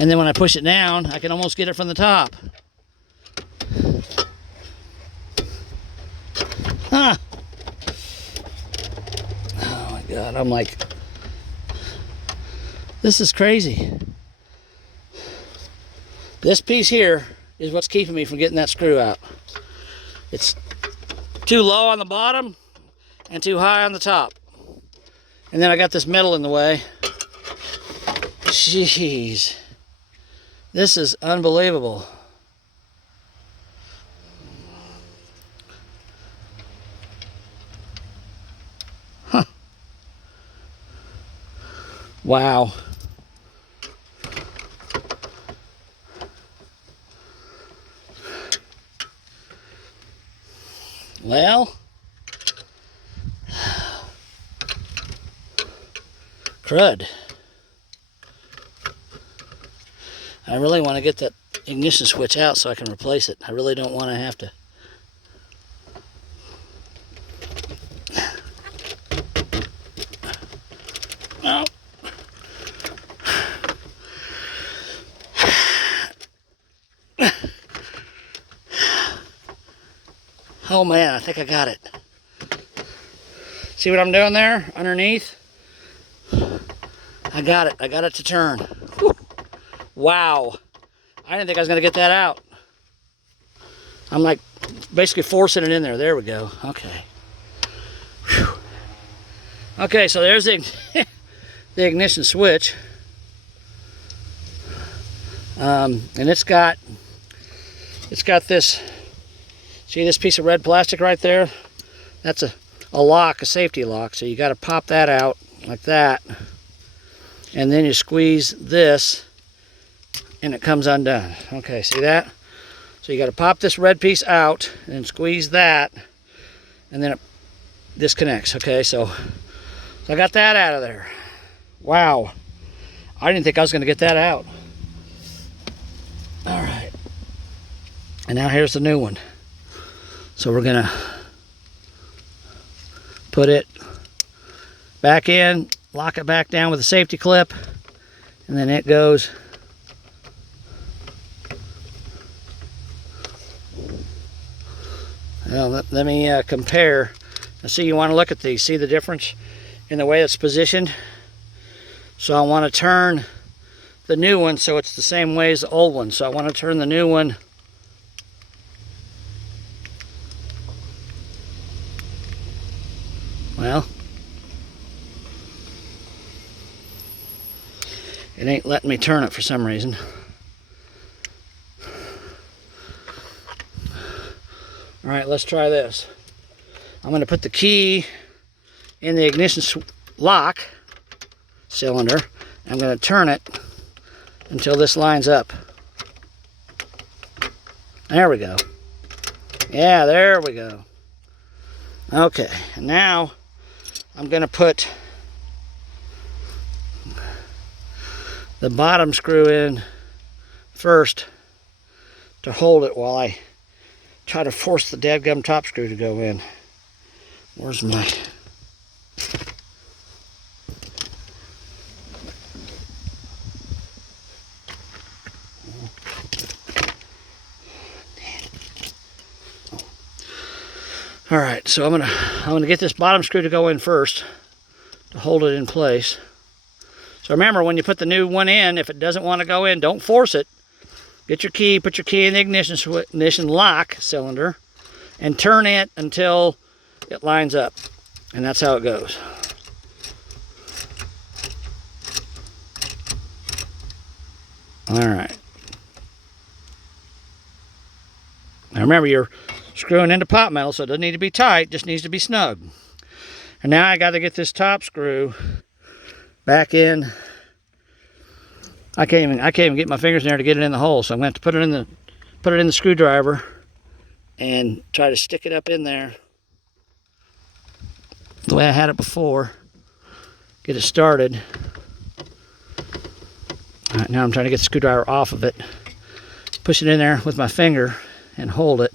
And then when I push it down, I can almost get it from the top. Huh. Oh my God, I'm like, this is crazy. This piece here is what's keeping me from getting that screw out. It's too low on the bottom and too high on the top. And then I got this metal in the way. Jeez. This is unbelievable. Huh. Wow. Well, crud. I really want to get that ignition switch out so I can replace it. I really don't want to have to. Oh. Oh man, I think I got it. See what I'm doing there underneath? I got it. I got it to turn. Whew. Wow. I didn't think I was going to get that out. I'm like basically forcing it in there. There we go. Okay. Whew. Okay, so there's the ignition switch. And it's got this. See this piece of red plastic right there? That's a lock, a safety lock. So you got to pop that out like that. And then you squeeze this and it comes undone. Okay, see that? So you got to pop this red piece out and squeeze that and then it disconnects. Okay, so I got that out of there. Wow. I didn't think I was going to get that out. All right. And now here's the new one. So we're gonna put it back in, lock it back down with a safety clip, and then it goes. Well, let me compare. Now see, you want to look at these. See the difference in the way it's positioned? So I want to turn the new one so it's the same way as the old one. So I want to turn the new one well, it ain't letting me turn it for some reason. All right, let's try this. I'm going to put the key in the ignition lock cylinder. I'm going to turn it until this lines up. There we go. Yeah, there we go. Okay, and now I'm going to put the bottom screw in first to hold it while I try to force the dadgum top screw to go in. Where's my... All right, so I'm gonna get this bottom screw to go in first to hold it in place. So remember, when you put the new one in, if it doesn't want to go in, don't force it. Get your key, put your key in the ignition lock cylinder, and turn it until it lines up. And that's how it goes. All right. Now remember, you're screwing into pot metal, so it doesn't need to be tight, just needs to be snug. And now I got to get this top screw back in I can't even get my fingers in there to get it in the hole. So I'm going to have to put it in the screwdriver and try to stick it up in there the way I had it before. Get it started. All right, now I'm trying to get the screwdriver off of it. Push it in there with my finger and hold it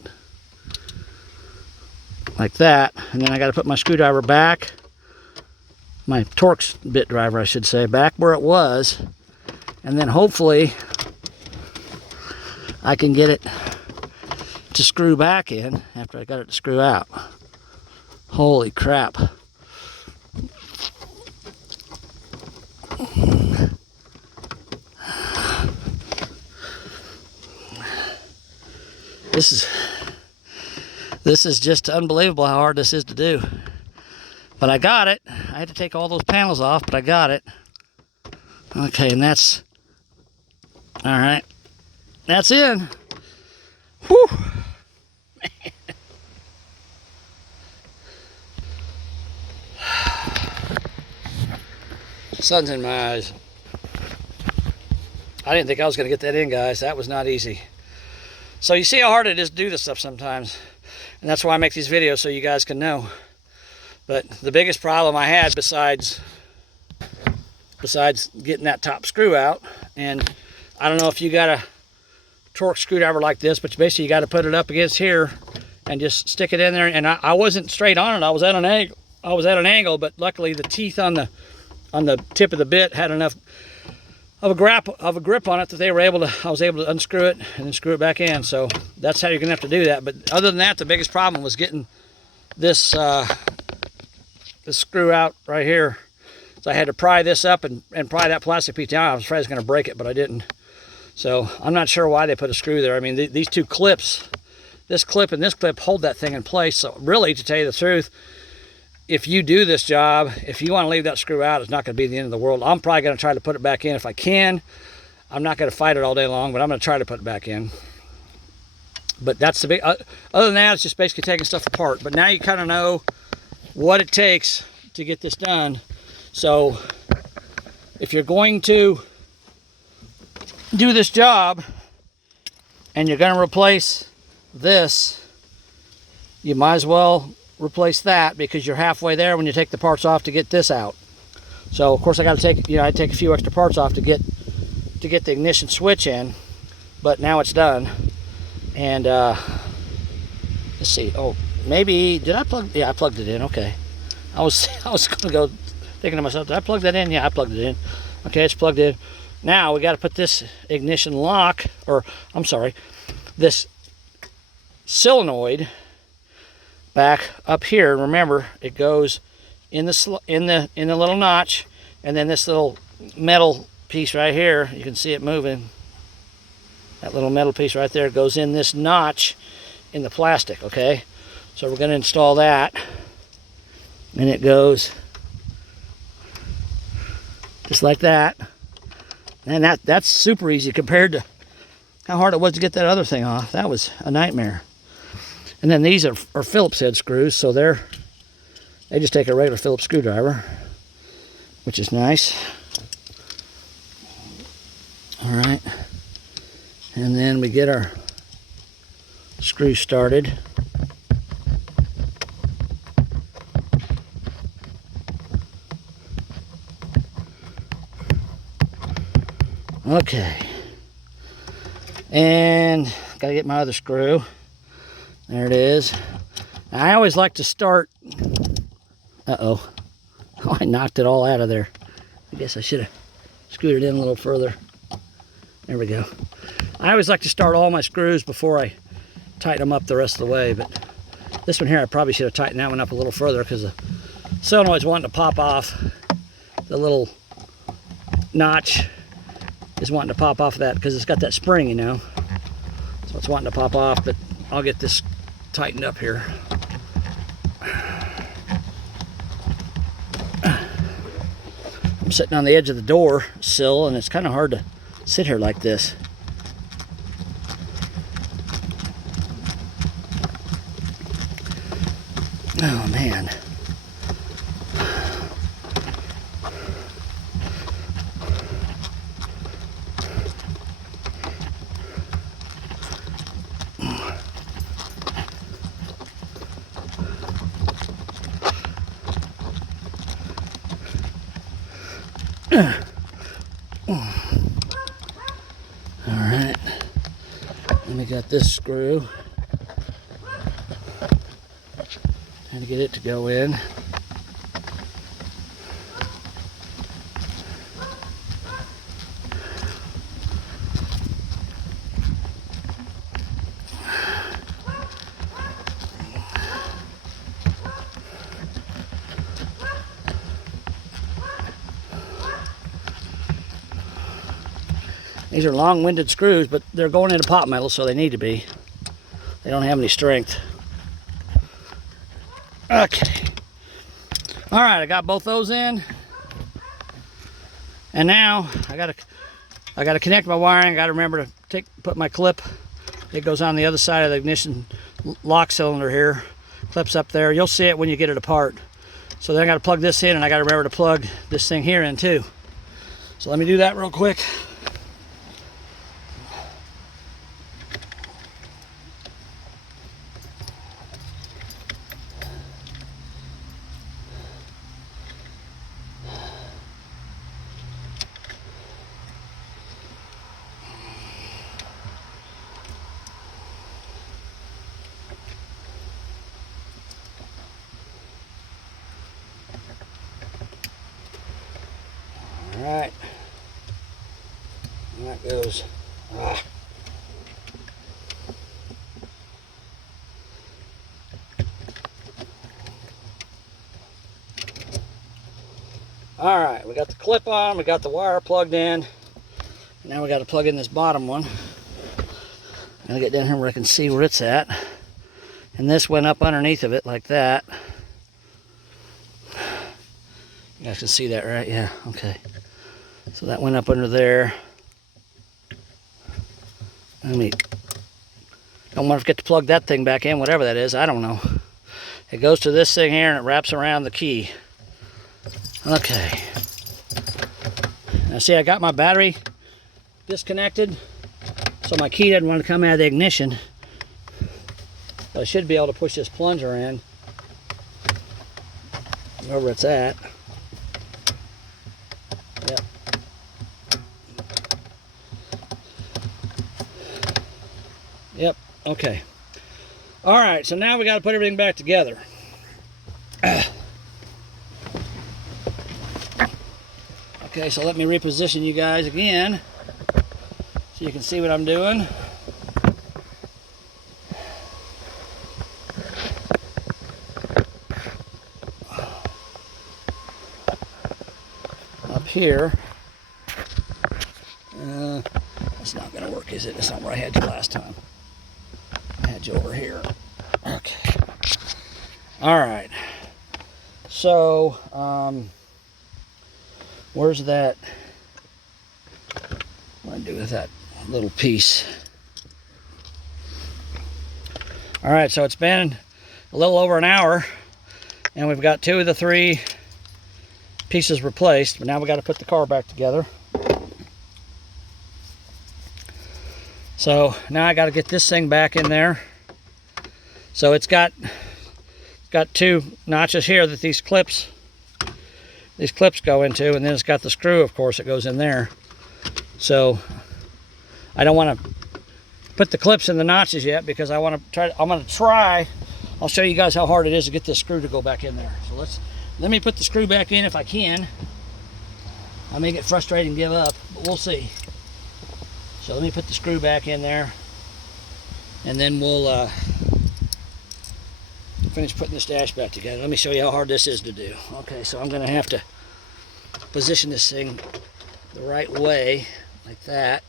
like that. And then I got to put my screwdriver back, my Torx bit driver I should say, back where it was. And then hopefully I can get it to screw back in after I got it to screw out. Holy crap. This is just unbelievable how hard this is to do. But I got it. I had to take all those panels off, but I got it. Okay, and that's all right. That's in. Whew. Sun's in my eyes. I didn't think I was going to get that in, guys. That was not easy. So you see how hard it is to do this stuff sometimes. And that's why I make these videos, so you guys can know. But the biggest problem I had besides getting that top screw out, and I don't know if you got a Torx screwdriver like this, but basically you got to put it up against here and just stick it in there. And I wasn't straight on it. I was at an angle, but luckily the teeth on the tip of the bit had enough of a grip on it that I was able to unscrew it and then screw it back in. So that's how you're gonna have to do that. But other than that, the biggest problem was getting this this screw out right here. So I had to pry this up and pry that plastic piece down. I was afraid I was gonna break it, but I didn't. So I'm not sure why they put a screw there. I mean, these two clips, this clip and this clip, hold that thing in place. So really, to tell you the truth, if you do this job, if you want to leave that screw out, it's not going to be the end of the world. I'm probably going to try to put it back in if I can. I'm not going to fight it all day long, but I'm going to try to put it back in. But that's the big, other than that, it's just basically taking stuff apart. But now you kind of know what it takes to get this done. So if you're going to do this job and you're going to replace this, you might as well replace that, because you're halfway there when you take the parts off to get this out. So of course I got to take, I take a few extra parts off to get the ignition switch in, but now it's done. And let's see. Oh, maybe did I plug? Yeah, I plugged it in. Okay. I was gonna go thinking to myself, did I plug that in? Yeah, I plugged it in. Okay, it's plugged in. Now we got to put this ignition lock, or I'm sorry, this solenoid back up here. Remember, it goes in the little notch, and then this little metal piece right here, you can see it moving. That little metal piece right there goes in this notch in the plastic. Okay, so we're going to install that, and it goes just like that. And that's super easy compared to how hard it was to get that other thing off. That was a nightmare. And then these are Phillips head screws, so they just take a regular Phillips screwdriver, which is nice. All right, and then we get our screw started. Okay, and gotta get my other screw. There it is. I always like to start. Oh, I knocked it all out of there. I guess I should have screwed it in a little further. There we go. I always like to start all my screws before I tighten them up the rest of the way, but this one here I probably should have tightened that one up a little further, because the solenoid's wanting to pop off. The little notch is wanting to pop off of that because it's got that spring, so it's wanting to pop off. But I'll get this tightened up here. I'm sitting on the edge of the door sill, and it's kind of hard to sit here like this. Oh man. Alright. Then we got this screw. Trying to get it to go in. These are long-winded screws, but they're going into pot metal, so they need to be. They don't have any strength. Okay. All right, I got both those in. And now I gotta connect my wiring. I gotta remember to put my clip. It goes on the other side of the ignition lock cylinder here. Clips up there. You'll see it when you get it apart. So then I gotta plug this in, and I gotta remember to plug this thing here in too. So let me do that real quick. All right, and that goes. All right, we got the clip on, we got the wire plugged in. Now we got to plug in this bottom one. I'm gonna get down here where I can see where it's at. And this went up underneath of it like that. You guys can see that, right? Yeah, okay. So that went up under there. Don't want to forget to plug that thing back in, whatever that is, I don't know. It goes to this thing here and it wraps around the key. Okay. Now see, I got my battery disconnected, so my key doesn't want to come out of the ignition. But I should be able to push this plunger in, wherever it's at. Yep. Yep, okay. All right, so now we got to put everything back together. Okay, so let me reposition you guys again so you can see what I'm doing. Up here. That's not going to work, is it? That's not where I had you last time. I had you over here. Okay. All right. So, where's that? What do I do with that little piece? All right, so it's been a little over an hour, and we've got 2 of the 3 pieces replaced, but now we got to put the car back together. So now I got to get this thing back in there. So it's got 2 notches here that these clips go into, and then it's got the screw, of course, that goes in there. So I don't want to put the clips in the notches yet because I want to try. I'll show you guys how hard it is to get this screw to go back in there. So let me put the screw back in if I can. I may get frustrated and give up, but we'll see. So let me put the screw back in there, and then we'll finish putting this dash back together. Let me show you how hard this is to do. Okay, so I'm going to have to position this thing the right way, like that.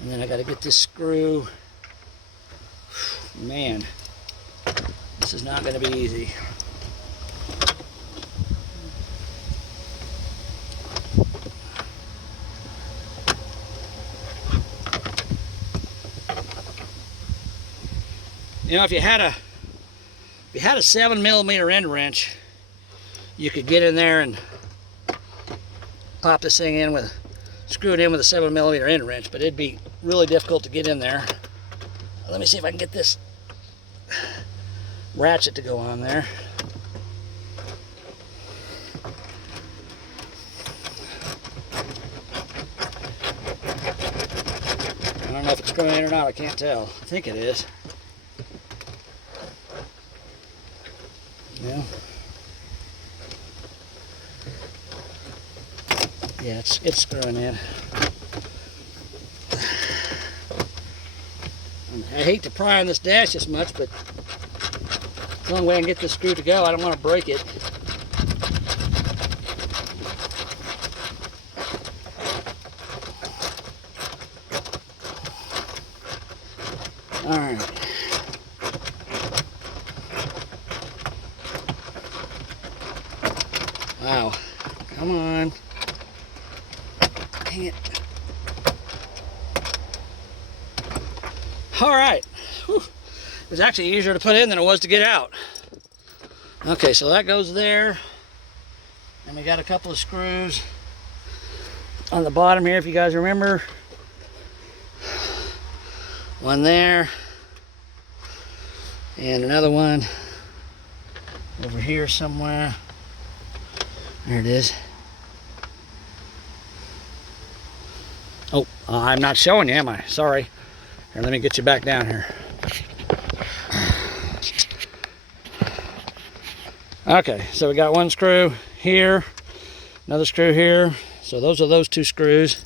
And then I got to get this screw. Man, this is not going to be easy. You know, if you had a 7mm end wrench, you could get in there and pop this thing in with, screw it in with a 7mm end wrench, but it'd be really difficult to get in there. Let me see if I can get this ratchet to go on there. screwing in or not, I can't tell. I think it is. Yeah. Yeah, it's screwing in. I hate to pry on this dash this much, but the only way I can get this screw to go, I don't want to break it. All right. Wow. Come on. Dang it. All right. Whew. It was actually easier to put in than it was to get out. Okay, so that goes there. And we got a couple of screws on the bottom here, if you guys remember. One there. And another one over here somewhere. There it is. Oh, I'm not showing you, am I? Sorry. Here, let me get you back down here. Okay, so we got one screw here, another screw here. So those are those two screws.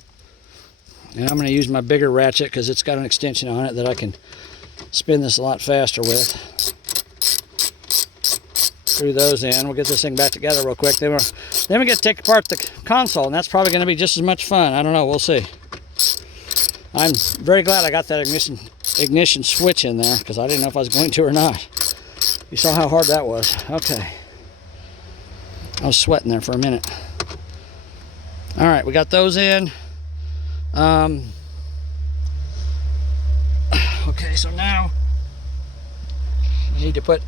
And I'm going to use my bigger ratchet because it's got an extension on it that I can spin this a lot faster with. Screw those in. We'll get this thing back together real quick. Then we get to take apart the console, and that's probably going to be just as much fun. I don't know. We'll see. I'm very glad I got that ignition switch in there because I didn't know if I was going to or not. You saw how hard that was. Okay. I was sweating there for a minute. All right, we got those in. Okay, so now we need to put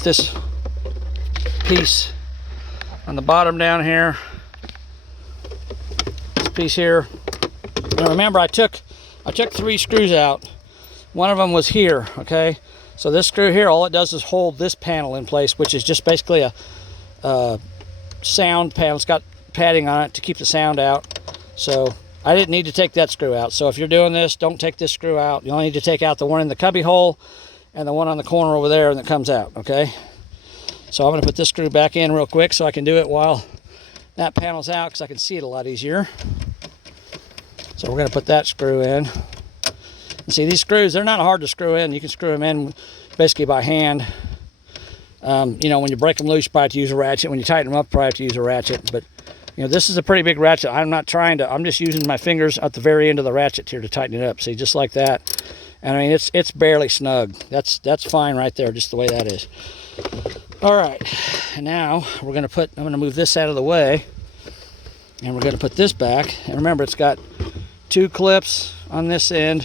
this piece on the bottom down here. This piece here. Now remember, I took 3 screws out. One of them was here. Okay, so this screw here, all it does is hold this panel in place, which is just basically a sound panel. It's got padding on it to keep the sound out. So I didn't need to take that screw out. So if you're doing this, don't take this screw out. You only need to take out the one in the cubby hole and the one on the corner over there that comes out. Okay, so I'm going to put this screw back in real quick so I can do it while that panel's out because I can see it a lot easier. So we're going to put that screw in. And see, these screws, they're not hard to screw in. You can screw them in basically by hand. You know, when you break them loose, you probably have to use a ratchet. When you tighten them up, you probably have to use a ratchet. But, you know, this is a pretty big ratchet. I'm just using my fingers at the very end of the ratchet here to tighten it up. See, just like that. And I mean, it's barely snug. That's fine right there, just the way that is. All right, and now I'm going to move this out of the way. And we're going to put this back. And remember, it's got 2 clips on this end,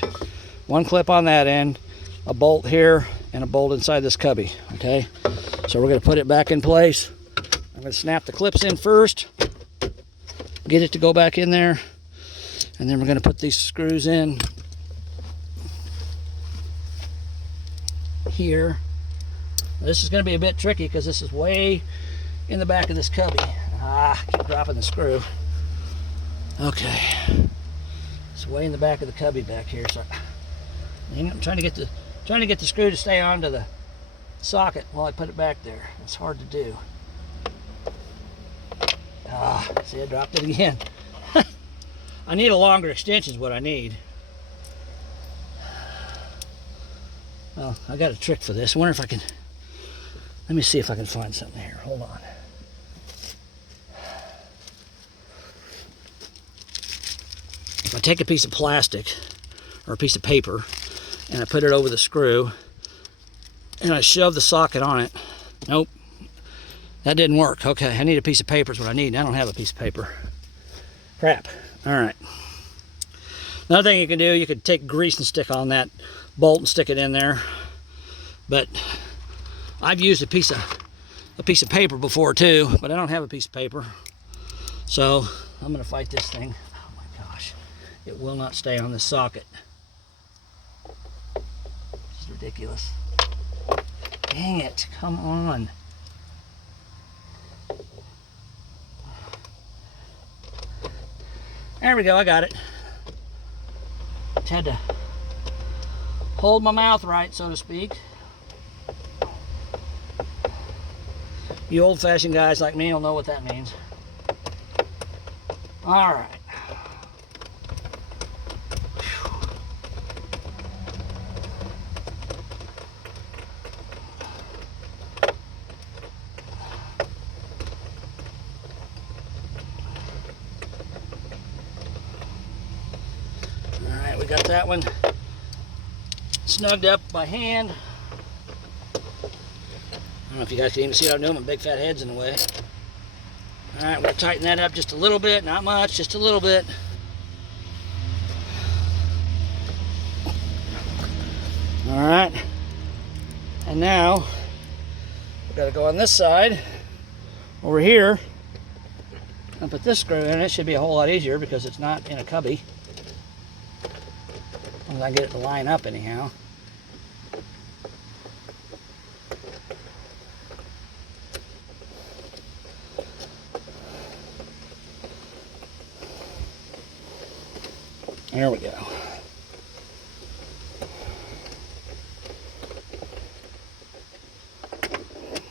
1 clip on that end, a bolt here, and a bolt inside this cubby. Okay, so we're going to put it back in place. I'm going to snap the clips in first, get it to go back in there, and then we're going to put these screws in here. This is going to be a bit tricky because this is way in the back of this cubby. Keep dropping the screw. Okay, it's way in the back of the cubby back here. So I'm trying to get the screw to stay onto the socket while I put it back there. It's hard to do. See, I dropped it again. I need a longer extension is what I need. Well, I got a trick for this. I wonder if I can. Let me see if I can find something here. Hold on. If I take a piece of plastic or a piece of paper and I put it over the screw and I shove the socket on it. Nope, that didn't work. Okay, I need a piece of paper is what I need. I don't have a piece of paper. Crap. All right. Another thing you can do, you could take grease and stick on that bolt and stick it in there. But I've used a piece of paper before too, but I don't have a piece of paper. So I'm gonna fight this thing. Oh my gosh. It will not stay on this socket. This is ridiculous. Dang it, come on. There we go, I got it. had to hold my mouth right, so to speak. You old-fashioned guys like me will know what that means. All right. All right, we got that one snugged up by hand. I don't know if you guys can even see what I'm doing. My big fat head's in the way. All right, we're gonna tighten that up just a little bit, not much, just a little bit. All right, and now we've got to go on this side over here and put this screw in. It should be a whole lot easier because it's not in a cubby. As long as I get it to line up anyhow. There we go.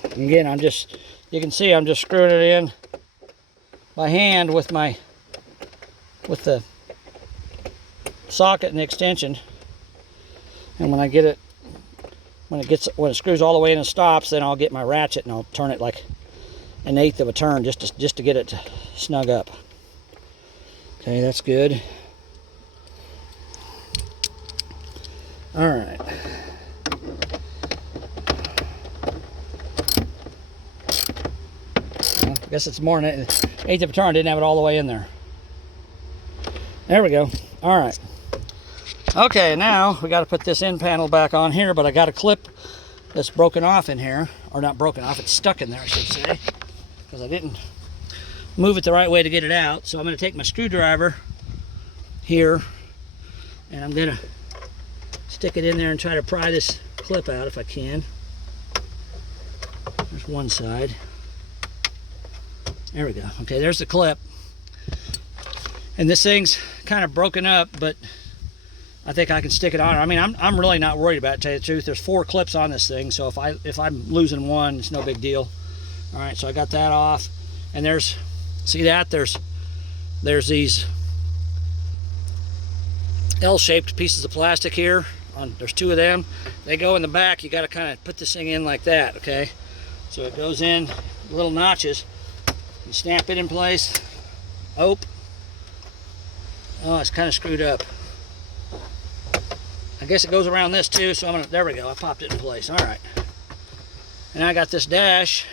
And again, you can see I'm just screwing it in by hand with the socket and the extension. And when it screws all the way in and stops, then I'll get my ratchet and I'll turn it like 1/8 of a turn just to get it to snug up. Okay, that's good. All right. Well, I guess it's more than 1/8 of a turn. Didn't have it all the way in there. There we go. All right. Okay, now we got to put this end panel back on here, but I got a clip that's broken off in here, or not broken off, it's stuck in there, I should say, because I didn't move it the right way to get it out. So I'm going to take my screwdriver here, and I'm going to stick it in there and try to pry this clip out if I can. There's one side. There we go. Okay, there's the clip. And this thing's kind of broken up, but I think I can stick it on. I mean, I'm really not worried about it, to tell you the truth. There's 4 clips on this thing, so if I'm losing one, it's no big deal. All right, so I got that off. And see that? There's these L-shaped pieces of plastic here. There's 2 of them. They go in the back. You got to kind of put this thing in like that, okay? So it goes in little notches. You snap it in place. Oh, it's kind of screwed up. I guess it goes around this too, so there we go. I popped it in place. All right. And I got this dash.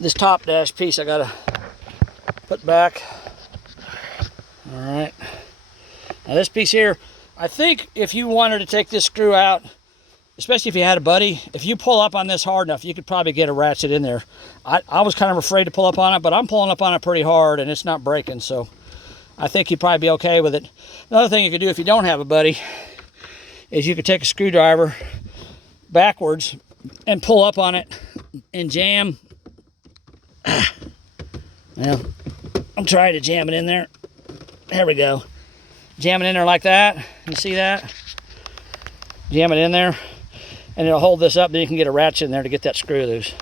This top dash piece I got to put back. All right. Now this piece here, I think if you wanted to take this screw out, especially if you had a buddy, if you pull up on this hard enough, you could probably get a ratchet in there. I was kind of afraid to pull up on it, but I'm pulling up on it pretty hard and it's not breaking, so I think you'd probably be okay with it. Another thing you could do if you don't have a buddy is you could take a screwdriver backwards and pull up on it and jam. Well, I'm trying to jam it in there. There we go. Jam it in there like that. You see that? Jam it in there, and it'll hold this up. Then you can get a ratchet in there to get that screw loose.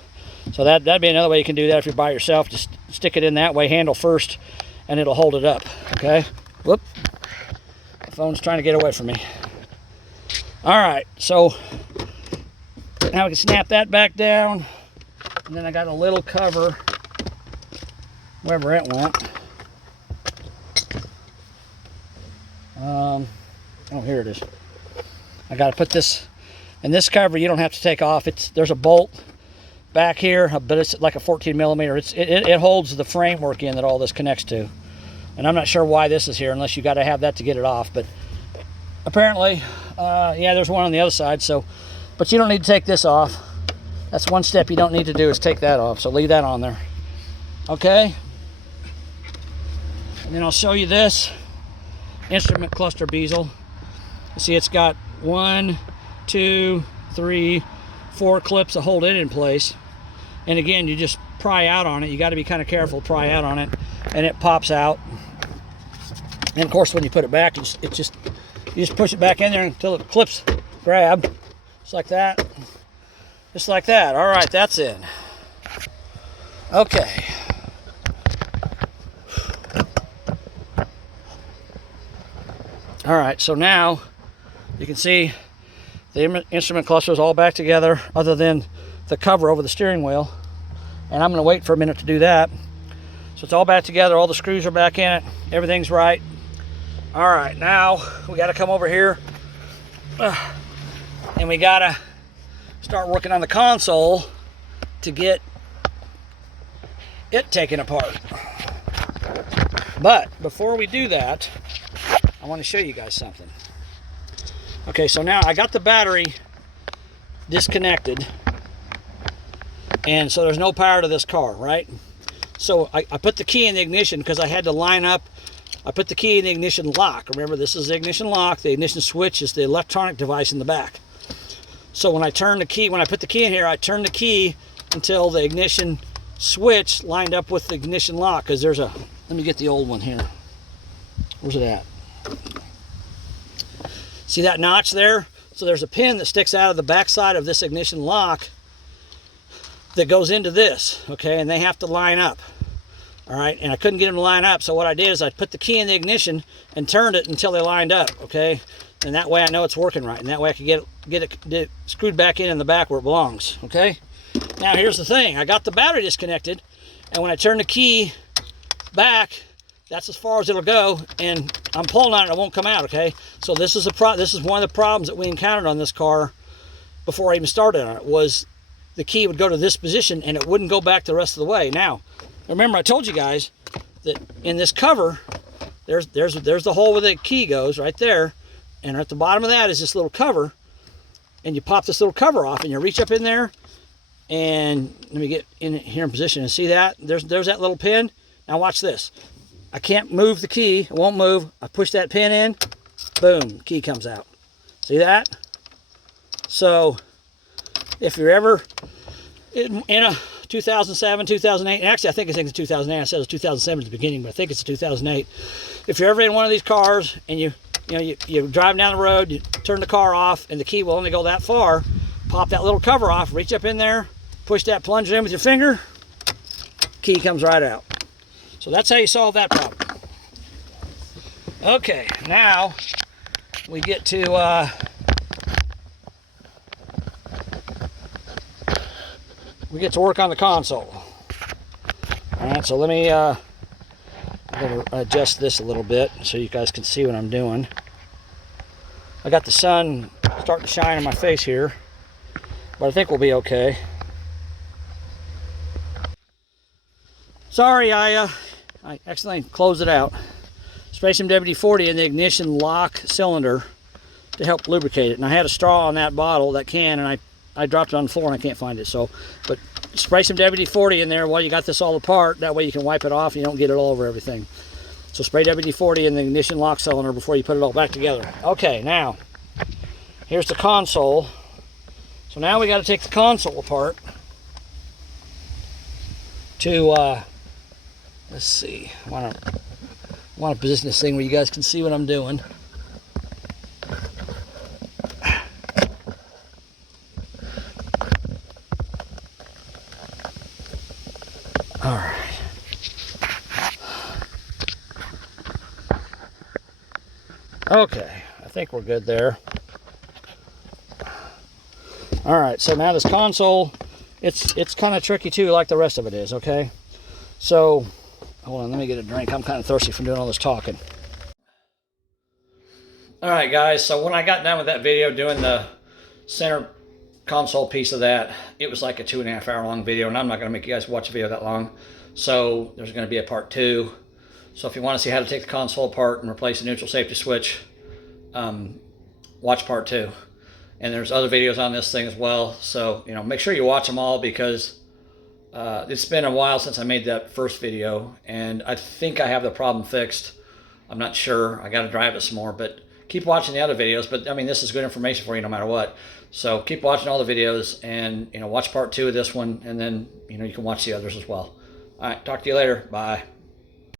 So that'd be another way you can do that if you're by yourself. Just stick it in that way, handle first, and it'll hold it up. Okay. Whoop. The phone's trying to get away from me. All right. So now we can snap that back down, and then I got a little cover wherever it went. Oh, here it is. I got to put this, and this cover you don't have to take off. There's a bolt back here, but it's like a 14 millimeter. It holds the framework in that all this connects to. And I'm not sure why this is here unless you got to have that to get it off. But apparently, yeah, there's one on the other side. But you don't need to take this off. That's one step you don't need to do is take that off. So leave that on there. Okay. And then I'll show you this instrument cluster bezel. You see it's got 1, 2, 3, 4 clips to hold it in place. And again, you just pry out on it. You got to be kind of careful, pry out on it. and it pops out. And of course, when you put it back, you just push it back in there until it clips grab, just like that. Just like that. All right, that's in. Okay. All right, so now you can see the instrument cluster is all back together other than the cover over the steering wheel. And I'm going to wait for a minute to do that. So it's all back together. All the screws are back in it. Everything's right. All right, now we got to come over here and we got to start working on the console to get it taken apart. But before we do that, I want to show you guys something. Okay, so now I got the battery disconnected, and so there's no power to this car, right? So I put the key in the ignition because I had to line up. I put the key in the ignition lock. Remember, this is the ignition lock. The ignition switch is the electronic device in the back. So when I turn the key, when I put the key in here, I turn the key until the ignition switch lined up with the ignition lock. Because there's a, let me get the old one here. Where's it at? See that notch there? So there's a pin that sticks out of the back side of this ignition lock that goes into this, okay? And they have to line up. All right, and I couldn't get them to line up, so what I did is I put the key in the ignition and turned it until they lined up, okay? And that way I know it's working right, and that way I can get it screwed back in the back where it belongs, okay? Now here's the thing, I got the battery disconnected, and when I turn the key back, that's as far as it'll go, and I'm pulling on it, it won't come out, okay? So this is one of the problems that we encountered on this car before I even started on it, was the key would go to this position and it wouldn't go back the rest of the way. Now, remember I told you guys that in this cover, there's the hole where the key goes right there, and at the bottom of that is this little cover, and you pop this little cover off and you reach up in there, and let me get in here in position and see that there's that little pin. Now watch this. I can't move the key, it won't move. I push that pin in, boom, key comes out. See that? So if you're ever in a 2007, 2008, and actually I think it's 2008. I said it was 2007 at the beginning, but I think it's 2008. If you're ever in one of these cars and you're driving down the road, you turn the car off and the key will only go that far, pop that little cover off, reach up in there, push that plunger in with your finger, key comes right out. So that's how you solve that problem. Okay, now we get to work on the console. All right, so let me I'm gonna adjust this a little bit so you guys can see what I'm doing. I got the sun starting to shine on my face here, but I think we'll be okay. Sorry, I accidentally closed it out. Spray some WD-40 in the ignition lock cylinder to help lubricate it. And I had a straw on that bottle, that can, and I dropped it on the floor and I can't find it. So, but spray some WD-40 in there while you got this all apart. That way you can wipe it off and you don't get it all over everything. So spray WD-40 in the ignition lock cylinder before you put it all back together. Okay, now, here's the console. So now we got to take the console apart to, let's see, I want to position this thing where you guys can see what I'm doing. All right. Okay, I think we're good there. All right, so now this console, it's kind of tricky too, like the rest of it is, okay? So, hold on, let me get a drink. I'm kind of thirsty from doing all this talking. All right, guys, so when I got done with that video doing the center console piece of that, it was like a 2.5 hour long video, and I'm not going to make you guys watch a video that long. So there's going to be a part 2. So if you want to see how to take the console apart and replace the neutral safety switch, watch part 2. And there's other videos on this thing as well. So, you know, make sure you watch them all, because it's been a while since I made that first video, and I think I have the problem fixed. I'm not sure. I got to drive it some more, but keep watching the other videos. But I mean, this is good information for you no matter what. So keep watching all the videos, and, you know, watch part 2 of this one, and then, you know, you can watch the others as well. All right, talk to you later. Bye.